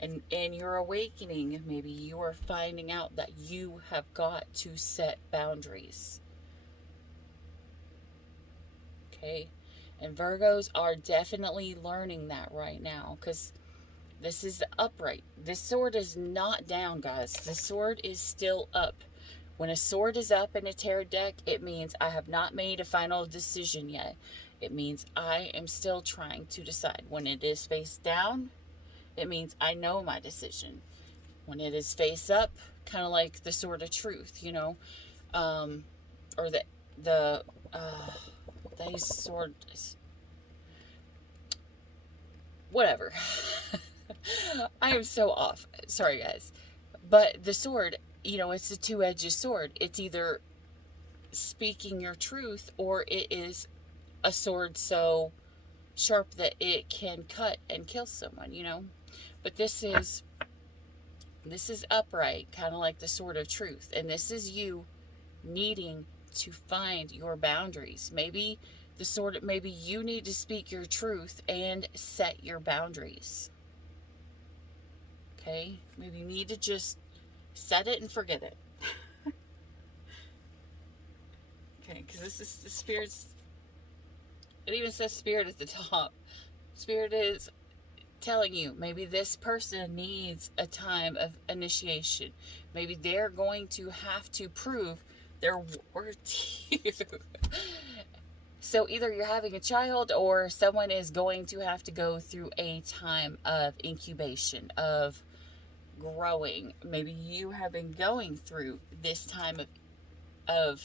And in your awakening, maybe you are finding out that you have got to set boundaries. Okay? And Virgos are definitely learning that right now, because this is the upright. This sword is not down, guys. The sword is still up. When a sword is up in a tarot deck, it means I have not made a final decision yet. It means I am still trying to decide. When it is face down, it means I know my decision. When it is face up, kind of like the sword of truth, or the sword, whatever. I am so off. Sorry, guys. But the sword, it's a two-edged sword. It's either speaking your truth, or it is a sword so sharp that it can cut and kill someone, But this is upright, kind of like the sword of truth. And this is you needing to find your boundaries. Maybe you need to speak your truth and set your boundaries. Okay? Maybe you need to just set it and forget it. Okay, because this is the Spirit's... It even says Spirit at the top. Spirit is telling you, maybe this person needs a time of initiation. Maybe they're going to have to prove their worth to you. So either you're having a child, or someone is going to have to go through a time of incubation, of growing. Maybe you have been going through this time of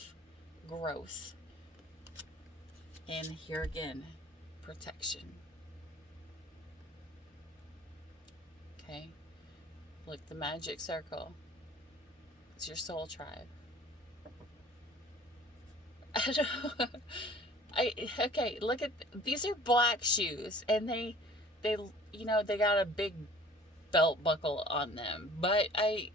growth. And here again, protection. Okay? Look, the magic circle. It's your soul tribe. Okay, look at, these are black shoes, and they got a big belt buckle on them, but I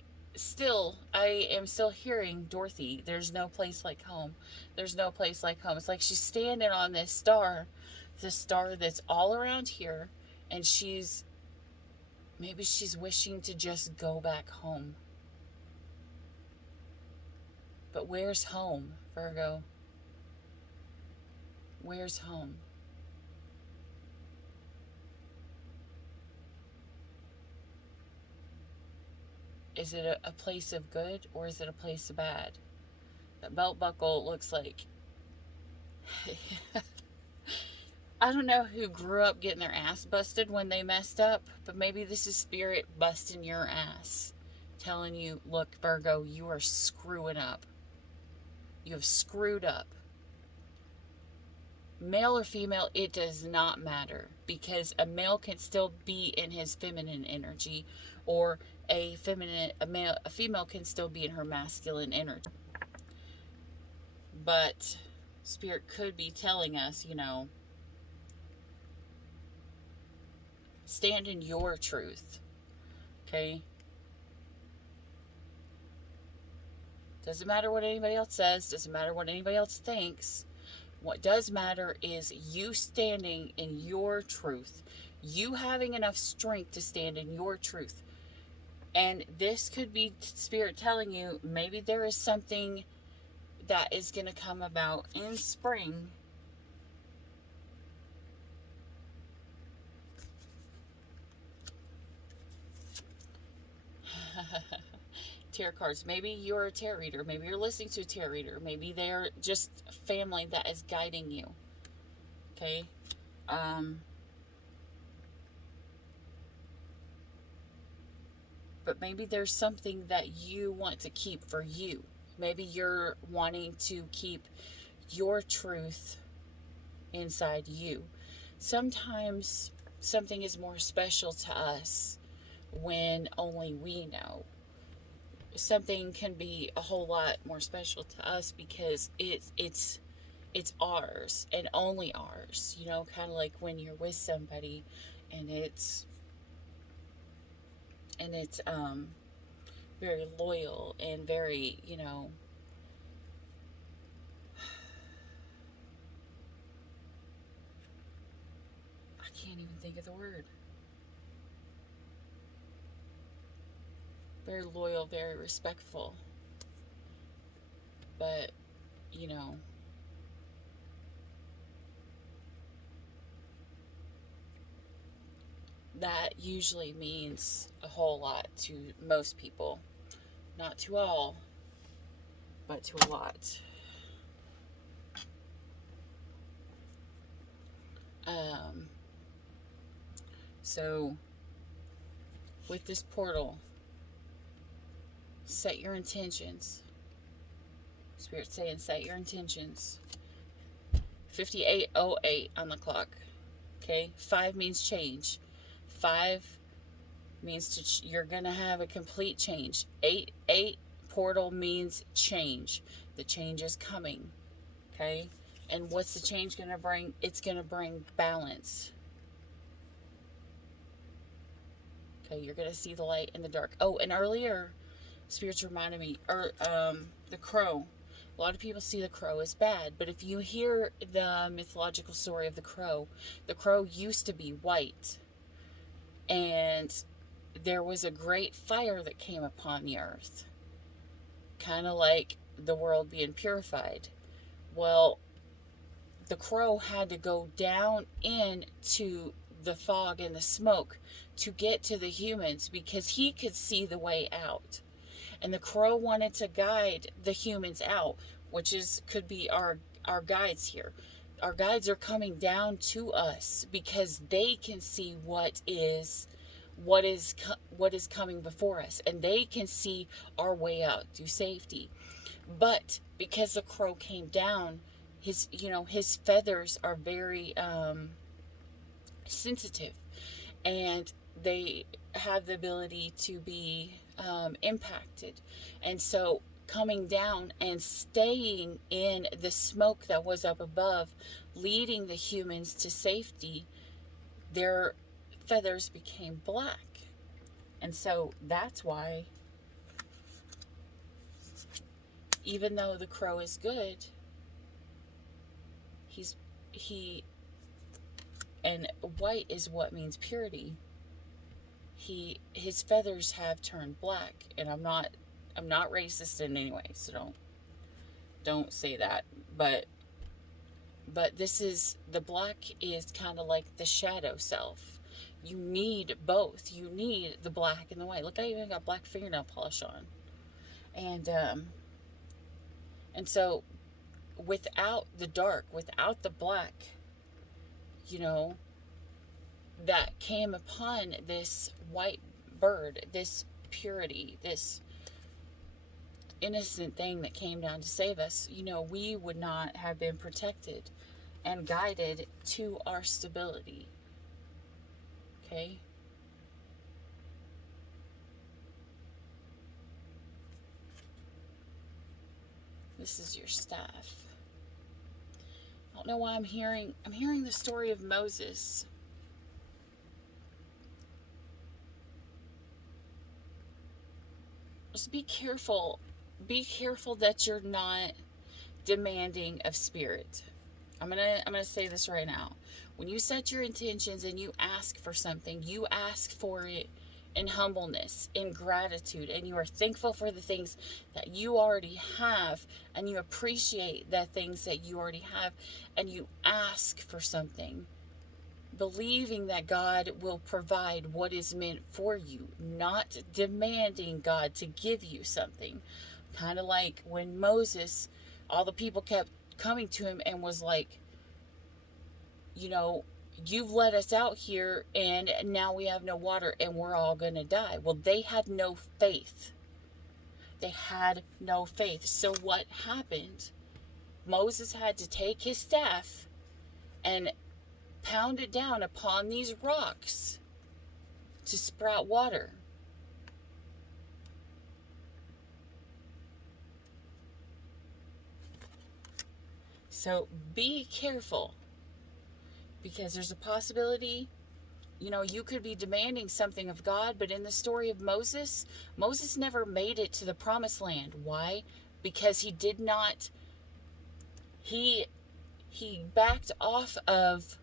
am still hearing Dorothy, there's no place like home. There's no place like home. It's like she's standing on this star that's all around here, and maybe she's wishing to just go back home. But where's home, Virgo? Where's home? Is it a place of good, or is it a place of bad? That belt buckle looks like I don't know who grew up getting their ass busted when they messed up, but maybe this is spirit busting your ass, telling you, look, Virgo, you are screwing up. You have screwed up. Male or female, it does not matter, because a male can still be in his feminine energy, or a female can still be in her masculine energy. But spirit could be telling us, stand in your truth. Okay? Doesn't matter what anybody else says, doesn't matter what anybody else thinks. What does matter is you standing in your truth. You having enough strength to stand in your truth. And this could be spirit telling you maybe there is something that is going to come about in spring. Tarot cards. Maybe you're a tarot reader. Maybe you're listening to a tarot reader. Maybe they're just family that is guiding you. Okay? But maybe there's something that you want to keep for you. Maybe you're wanting to keep your truth inside you. Sometimes something is more special to us when only we know. Something can be a whole lot more special to us because it's ours and only ours. Kind of like when you're with somebody and it's very loyal and very, I can't even think of the word. Very loyal, very respectful. But, that usually means a whole lot to most people. Not to all, but to a lot. So, with this portal, set your intentions. Spirit's saying set your intentions. 58:08 on the clock. Okay? 5 means change. 5 means you're going to have a complete change. 8 portal means change. The change is coming. Okay? And what's the change going to bring? It's going to bring balance. Okay, you're going to see the light in the dark. Oh, and earlier, Spirits reminded me, the crow. A lot of people see the crow as bad, but if you hear the mythological story of the crow used to be white. And there was a great fire that came upon the earth. Kind of like the world being purified. Well, the crow had to go down into the fog and the smoke to get to the humans because he could see the way out. And the crow wanted to guide the humans out, which could be our guides here. Our guides are coming down to us because they can see what is coming before us, and they can see our way out to safety. But because the crow came down, his feathers are very sensitive, and they have the ability to be impacted. And so coming down and staying in the smoke that was up above, leading the humans to safety, their feathers became black. And so that's why, even though the crow is good, and white is what means purity, his feathers have turned black. And I'm not racist in any way, so don't say that. But this is, the black is kind of like the shadow self. You need both. You need the black and the white. Look, I even got black fingernail polish on. And so without the dark, without the black, you know, that came upon this white bird, this purity, this innocent thing that came down to save us, you know, we would not have been protected and guided to our stability. Okay? This is your staff. I don't know why I'm hearing the story of Moses. Just be careful. Be careful that you're not demanding of spirit. I'm gonna say this right now. When you set your intentions and you ask for something, you ask for it in humbleness, in gratitude, and you are thankful for the things that you already have, and you appreciate the things that you already have, and you ask for something, believing that God will provide what is meant for you, not demanding God to give you something. Kind of like when Moses, all the people kept coming to him and was like, you know, you've let us out here and now we have no water and we're all going to die. Well, they had no faith. They had no faith. So what happened? Moses had to take his staff and pound it down upon these rocks to sprout water. So be careful, because there's a possibility, you know, you could be demanding something of God, but in the story of Moses, Moses never made it to the promised land. Why? Because he did not, he backed off of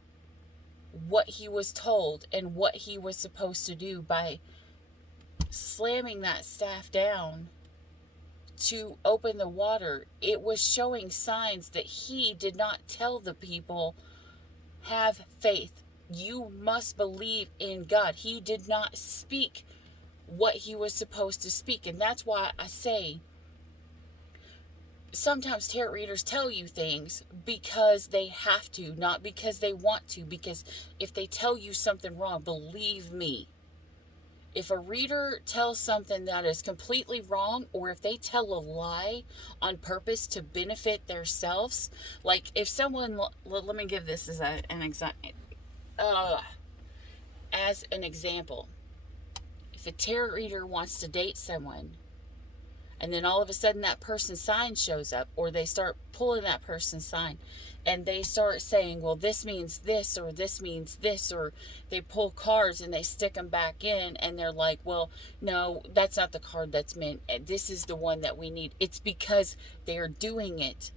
what he was told and what he was supposed to do by slamming that staff down to open the water. It was showing signs that he did not tell the people, have faith. You must believe in God. He did not speak what he was supposed to speak. And that's why I say sometimes tarot readers tell you things because they have to, not because they want to. Because if they tell you something wrong, believe me, if a reader tells something that is completely wrong, or if they tell a lie on purpose to benefit themselves, like if someone, let me give this as an example. If a tarot reader wants to date someone, and then all of a sudden that person's sign shows up, or they start pulling that person's sign, and they start saying, well, this means this, or this means this, or they pull cards and they stick them back in, and they're like, well, no, that's not the card that's meant. This is the one that we need. It's because they are doing it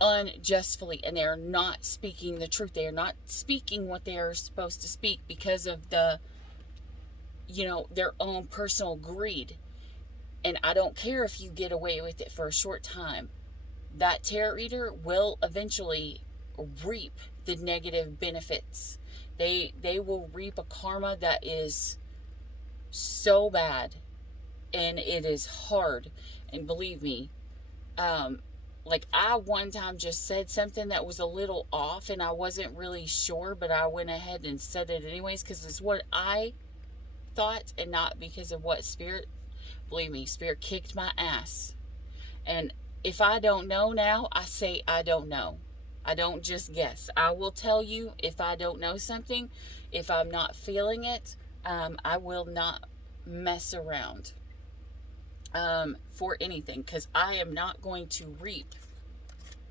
unjustly, and they are not speaking the truth. They are not speaking what they are supposed to speak because of the, you know, their own personal greed. And I don't care if you get away with it for a short time. That tarot reader will eventually reap the negative benefits. They will reap a karma that is so bad, and it is hard. And believe me, like I one time just said something that was a little off, and I wasn't really sure, but I went ahead and said it anyways because it's what I thought and not because of what Spirit. Believe me, Spirit kicked my ass. And if I don't know now, I say I don't know. I don't just guess. I will tell you if I don't know something. If I'm not feeling it, I will not mess around for anything, because I am not going to reap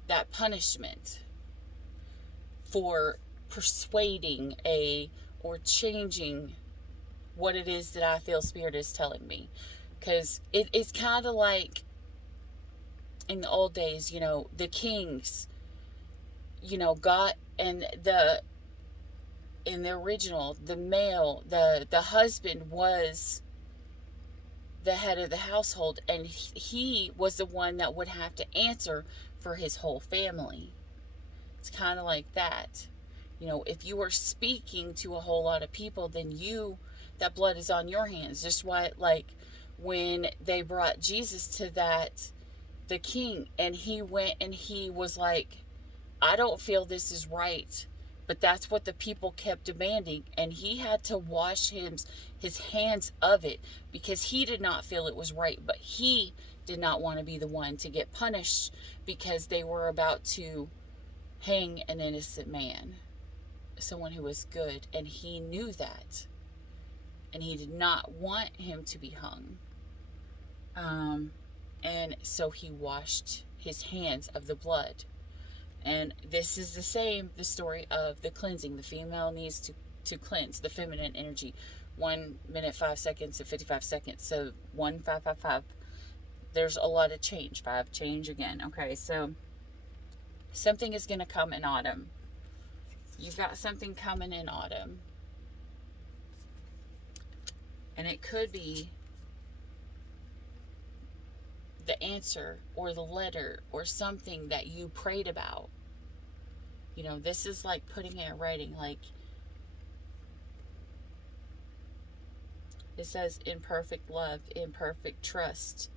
that punishment for persuading or changing what it is that I feel Spirit is telling me. Because it's kind of like in the old days, you know, the kings, you know, got, and in the original, the male, the husband was the head of the household, and he was the one that would have to answer for his whole family. It's kind of like that. You know, if you are speaking to a whole lot of people, then that blood is on your hands. Just why, like, when they brought Jesus to the king, and he went and he was like, I don't feel this is right But that's what the people kept demanding, and he had to wash his hands of it because he did not feel it was right, but he did not want to be the one to get punished because they were about to hang an innocent man, someone who was good, and he knew that, and he did not want him to be hung. And so he washed his hands of the blood. And this is the story of the cleansing. The female needs to cleanse the feminine energy. 1 minute, 5 seconds, and 55 seconds. So 1, 5, 5, 5. There's a lot of change. 5, change again. Okay, so something is going to come in autumn. You've got something coming in autumn. And it could be the answer or the letter or something that you prayed about. You know, this is like putting it in writing. Like, it says, in perfect love, in perfect trust.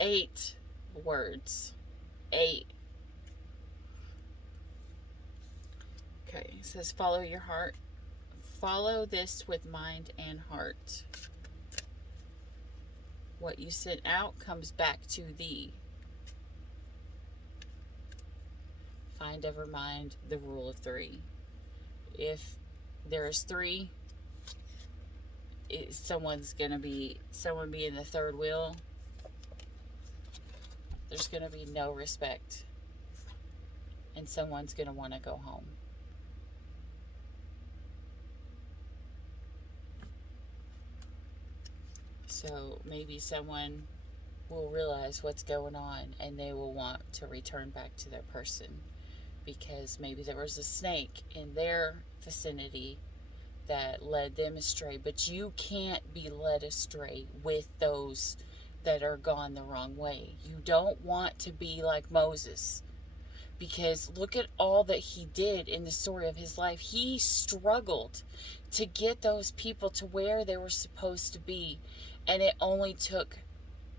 8 words. 8. Okay, it says, follow your heart. Follow this with mind and heart. What you sent out comes back to thee. Find ever mind the rule of 3. If there's 3, someone being the third wheel, there's going to be no respect. And someone's going to want to go home. So maybe someone will realize what's going on and they will want to return back to their person because maybe there was a snake in their vicinity that led them astray. But you can't be led astray with those that are gone the wrong way. You don't want to be like Moses, because look at all that he did in the story of his life. He struggled to get those people to where they were supposed to be. And it only took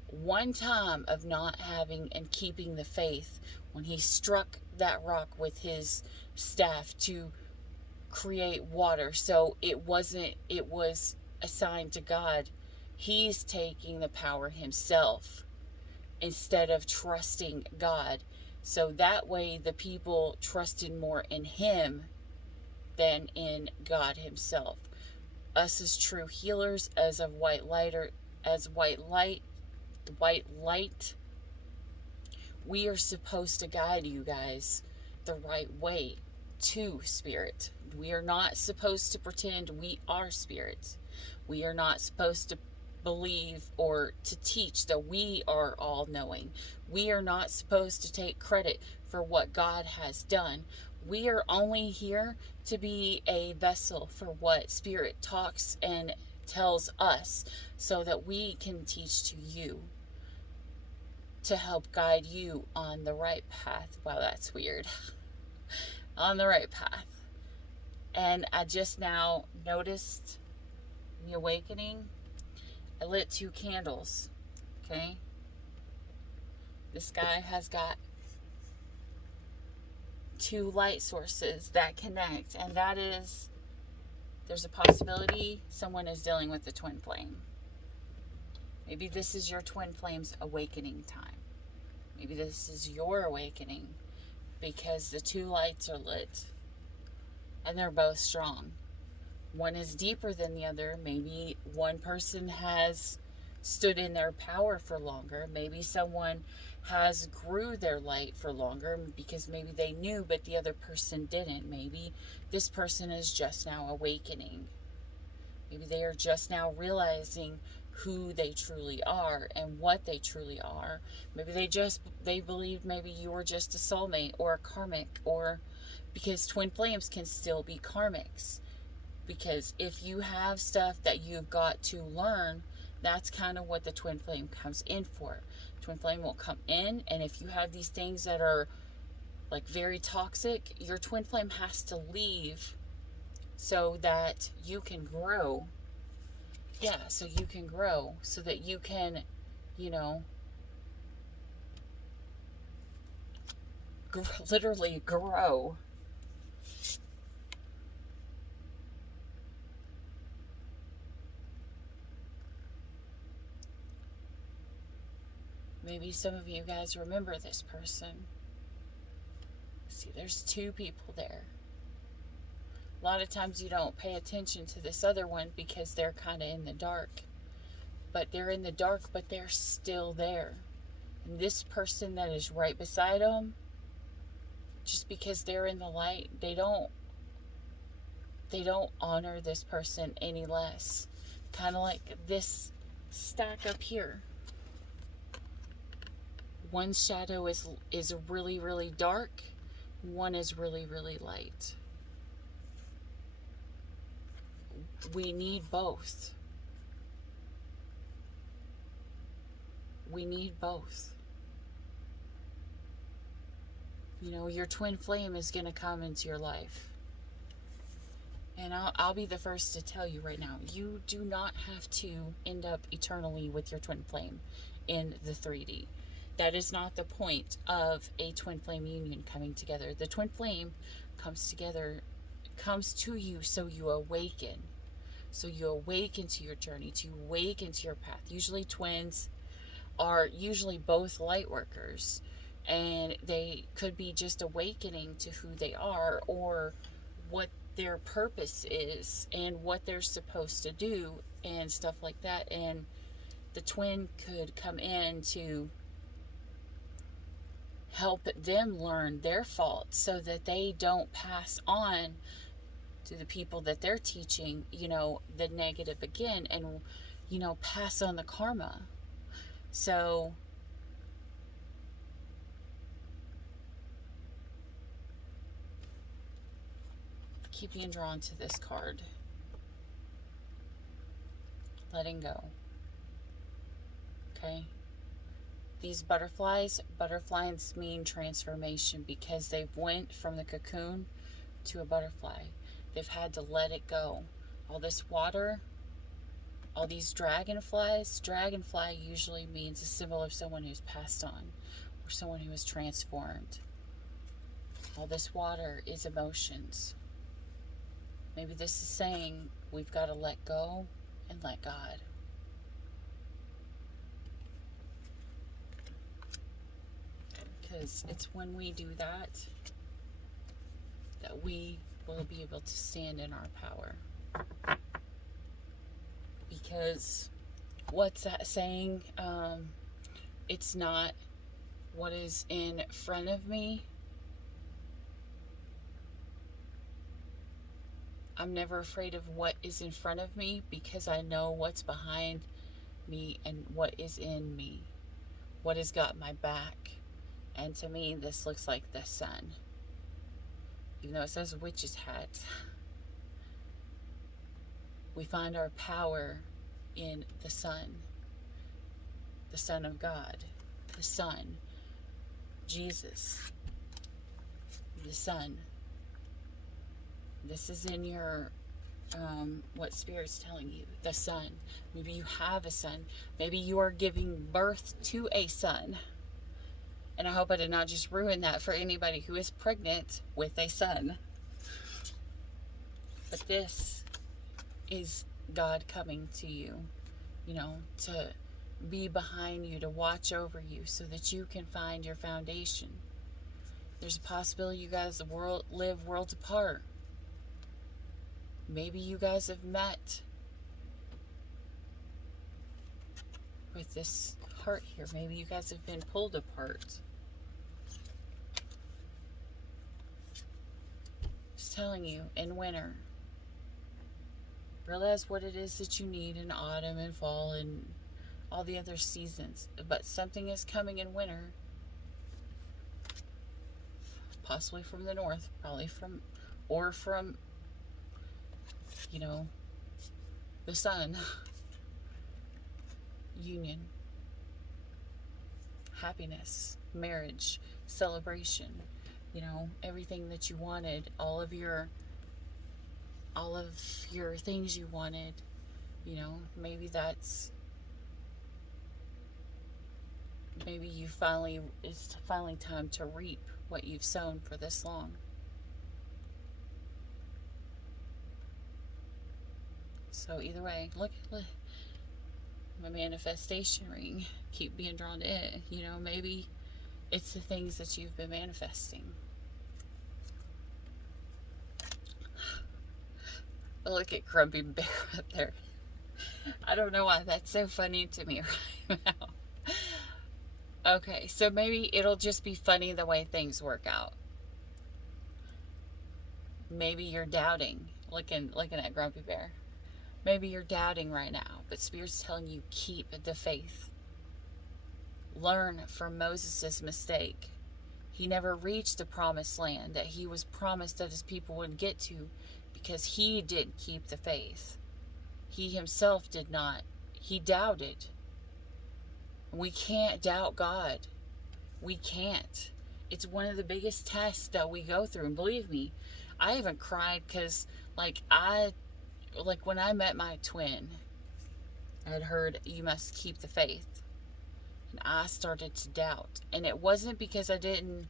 one time of not having and keeping the faith when he struck that rock with his staff to create water. So it was assigned to God. He's taking the power himself instead of trusting God. So that way the people trusted more in him than in God himself. Us as true healers, as white light, we are supposed to guide you guys the right way to spirit. We are not supposed to pretend we are spirit. We are not supposed to believe or to teach that we are all knowing. We are not supposed to take credit for what God has done. We are only here to be a vessel for what Spirit talks and tells us so that we can teach to you, to help guide you on the right path. Wow, that's weird. On the right path. And I just now noticed the awakening. I lit 2 candles. Okay? This guy has got 2 light sources that connect, and that is, there's a possibility someone is dealing with the twin flame. Maybe this is your twin flame's awakening time. Maybe this is your awakening because the 2 lights are lit and they're both strong. One is deeper than the other. Maybe one person has stood in their power for longer. Maybe someone has grew their light for longer because maybe they knew but the other person didn't. Maybe this person is just now awakening. Maybe they are just now realizing who they truly are and what they truly are. Maybe they believed maybe you were just a soulmate or a karmic, or because twin flames can still be karmics. Because if you have stuff that you've got to learn, that's kind of what the twin flame comes in for. Twin flame will come in, and if you have these things that are like very toxic, your twin flame has to leave so that you can grow. Yeah, so you can grow, so that you can, literally grow. maybe some of you guys remember this person. See, there's two people there. A lot of times you don't pay attention to this other one because they're kind of in the dark. But they're in the dark, but they're still there. And this person that is right beside them, just because they're in the light, they don't honor this person any less. Kind of like this stack up here. One shadow is really, really dark. One is really, really light. We need both. We need both. You know, your twin flame is going to come into your life. And I'll be the first to tell you right now, you do not have to end up eternally with your twin flame in the 3D. That is not the point of a twin flame union coming together. The twin flame comes to you so you awaken. So you awaken to your journey, to awaken to your path. Usually twins are usually both light workers, and they could be just awakening to who they are or what their purpose is and what they're supposed to do and stuff like that. And the twin could come in to help them learn their faults so that they don't pass on to the people that they're teaching, you know, the negative again, and, you know, pass on the karma. So keep being drawn to this card. Letting go. Okay? These butterflies mean transformation because they've went from the cocoon to a butterfly. They've had to let it go. All this water, all these dragonflies, dragonfly usually means a symbol of someone who's passed on or someone who is transformed. All this water is emotions. Maybe this is saying we've got to let go and let God. Because it's when we do that that we will be able to stand in our power. Because what's that saying? It's not what is in front of me. I'm never afraid of what is in front of me because I know what's behind me and what is in me. What has got my back. And to me, this looks like the sun. Even though it says witch's hat. We find our power in the Son of God, the Son, Jesus, the Son. This is in your, what Spirit's telling you, the Son. Maybe you have a son. Maybe you are giving birth to a son. And I hope I did not just ruin that for anybody who is pregnant with a son. But this is God coming to you, you know, to be behind you, to watch over you so that you can find your foundation. There's a possibility you guys live worlds apart. Maybe you guys have met with this heart here. Maybe you guys have been pulled apart. Just telling you, in winter, realize what it is that you need in autumn and fall and all the other seasons. But something is coming in winter. Possibly from the north. Probably from, you know, the sun. Union. Happiness. Marriage. Celebration. You know, everything that you wanted. All of your things you wanted, you know, maybe it's finally time to reap what you've sown for this long. So either way, my manifestation ring. Keep being drawn to it. You know, maybe it's the things that you've been manifesting. Look at Grumpy Bear up there. I don't know why that's so funny to me right now. Okay, so maybe it'll just be funny the way things work out. Maybe you're doubting, looking at Grumpy Bear. Maybe you're doubting right now, but Spirit's telling you keep the faith. Learn from Moses' mistake. He never reached the promised land that he was promised that his people would get to because he didn't keep the faith. He himself did not. He doubted. We can't doubt God. We can't. It's one of the biggest tests that we go through. And believe me, I haven't cried because, like when I met my twin, I had heard you must keep the faith. And I started to doubt. And it wasn't because I didn't,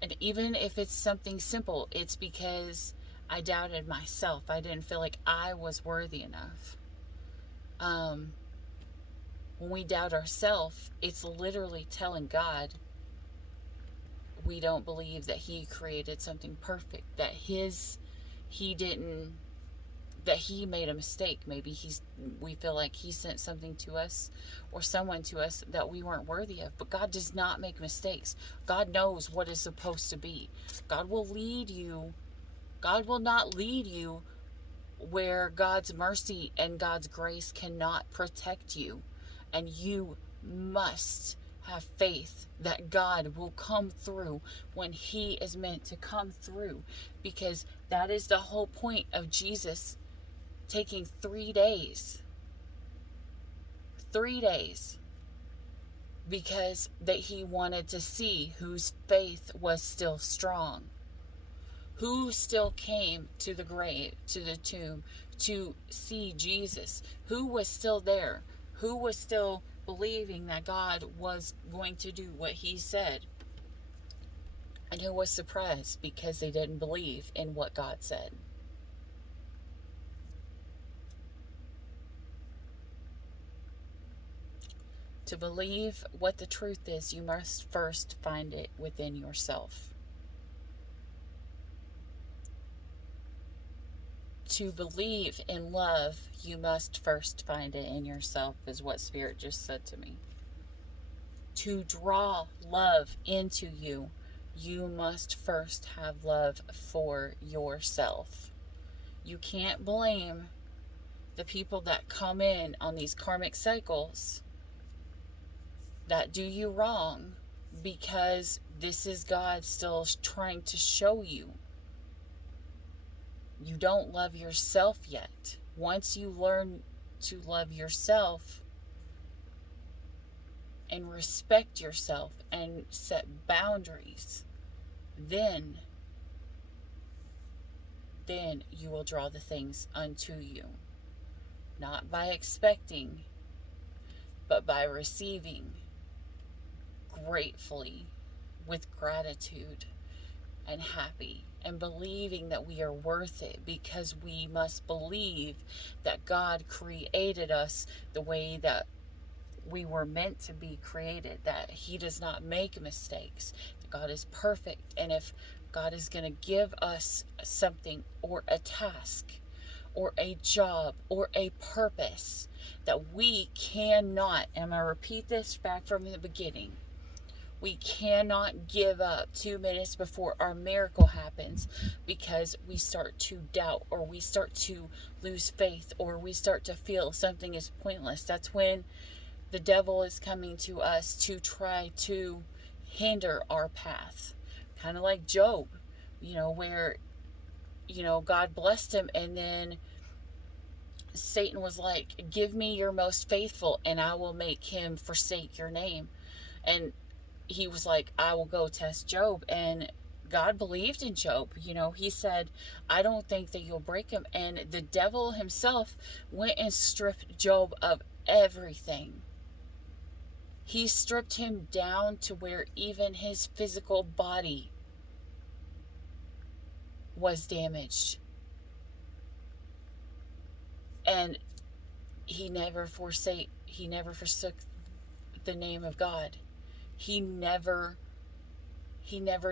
and even if it's something simple, it's because I doubted myself. I didn't feel like I was worthy enough. When we doubt ourselves, it's literally telling God we don't believe that he created something perfect, that he made a mistake. Maybe we feel like he sent something to us or someone to us that we weren't worthy of. But God does not make mistakes. God knows what is supposed to be. God will lead you. God will not lead you where God's mercy and God's grace cannot protect you. And you must have faith that God will come through when he is meant to come through, because that is the whole point of Jesus taking 3 days. 3 days. Because that he wanted to see whose faith was still strong. Who still came to the grave, to the tomb, to see Jesus? Who was still there? Who was still believing that God was going to do what he said? And who was suppressed because they didn't believe in what God said? To believe what the truth is, you must first find it within yourself. To believe in love, you must first find it in yourself, is what Spirit just said to me. To draw love into you, you must first have love for yourself. You can't blame the people that come in on these karmic cycles that do you wrong, because this is God still trying to show you. You don't love yourself yet. Once you learn to love yourself and respect yourself and set boundaries, then you will draw the things unto you. Not by expecting, but by receiving gratefully, with gratitude and happy, and believing that we are worth it, because we must believe that God created us the way that we were meant to be created, that he does not make mistakes, that God is perfect. And if God is going to give us something, or a task, or a job, or a purpose, that we cannot, and I'm going to repeat this back from the beginning, we cannot give up 2 minutes before our miracle happens because we start to doubt, or we start to lose faith, or we start to feel something is pointless. That's when the devil is coming to us to try to hinder our path. Kind of like Job, where, God blessed him, and then Satan was like, give me your most faithful and I will make him forsake your name. And he was like, I will go test Job. And God believed in Job. He said, I don't think that you'll break him. And the devil himself went and stripped Job of everything. He stripped him down to where even his physical body was damaged. And he never forsake he never forsook the name of God. He never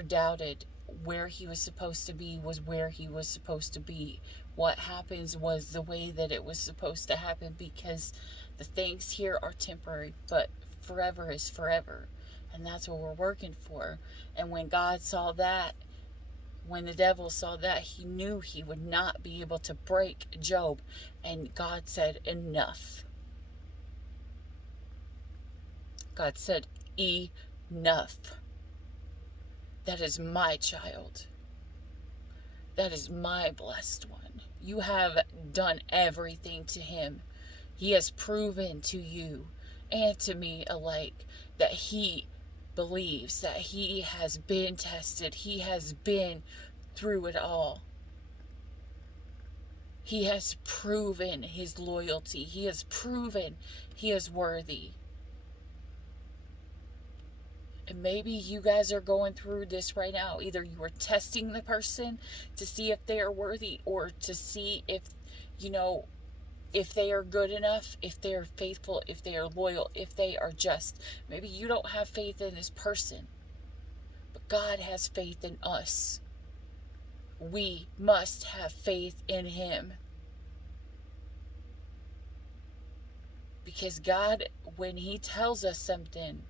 doubted where he was supposed to be was where he was supposed to be. What happens was the way that it was supposed to happen, because the things here are temporary, but forever is forever. And that's what we're working for. And when God saw that, when the devil saw that, he knew he would not be able to break Job. And God said, enough. God said, enough. That is my child. That is my blessed one. You have done everything to him. He has proven to you and to me alike that he believes, that he has been tested. He has been through it all. He has proven his loyalty. He has proven he is worthy. And maybe you guys are going through this right now. Either you are testing the person to see if they are worthy, or to see if, if they are good enough, if they are faithful, if they are loyal, if they are just. Maybe you don't have faith in this person, but God has faith in us. We must have faith in him. Because God, when he tells us something,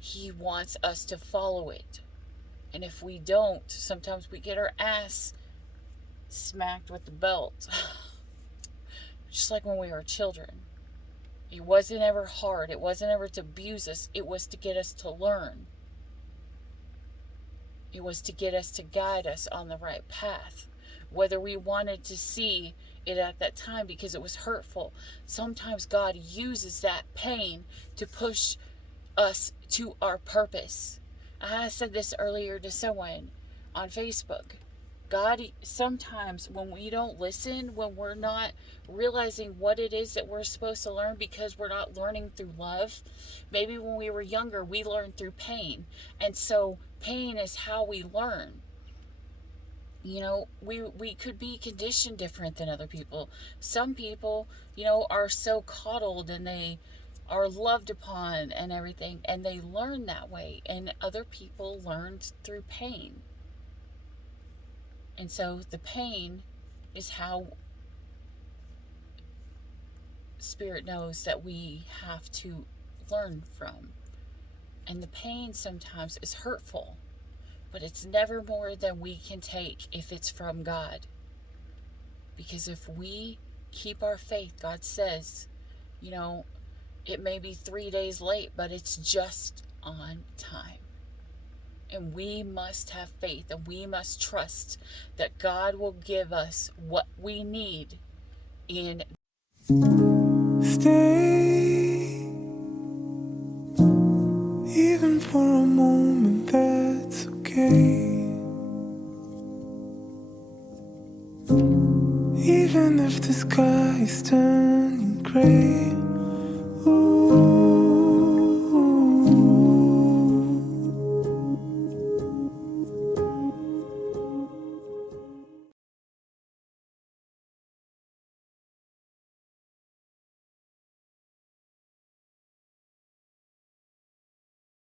he wants us to follow it. And if we don't, sometimes we get our ass smacked with the belt. Just like when we were children. It wasn't ever hard. It wasn't ever to abuse us. It was to get us to learn. It was to get us, to guide us on the right path. Whether we wanted to see it at that time because it was hurtful. Sometimes God uses that pain to push us to our purpose. I said this earlier to someone on Facebook. God, sometimes when we don't listen, when we're not realizing what it is that we're supposed to learn because we're not learning through love. Maybe when we were younger, we learned through pain. And so pain is how we learn. We could be conditioned different than other people. Some people, are so coddled and they are loved upon and everything, and they learn that way, and other people learned through pain. And so the pain is how Spirit knows that we have to learn from. And the pain sometimes is hurtful, but it's never more than we can take if it's from God. Because if we keep our faith, God says, it may be 3 days late, but it's just on time. And we must have faith, and we must trust that God will give us what we need in. Stay, even for a moment, that's okay. Even if the sky is turning gray.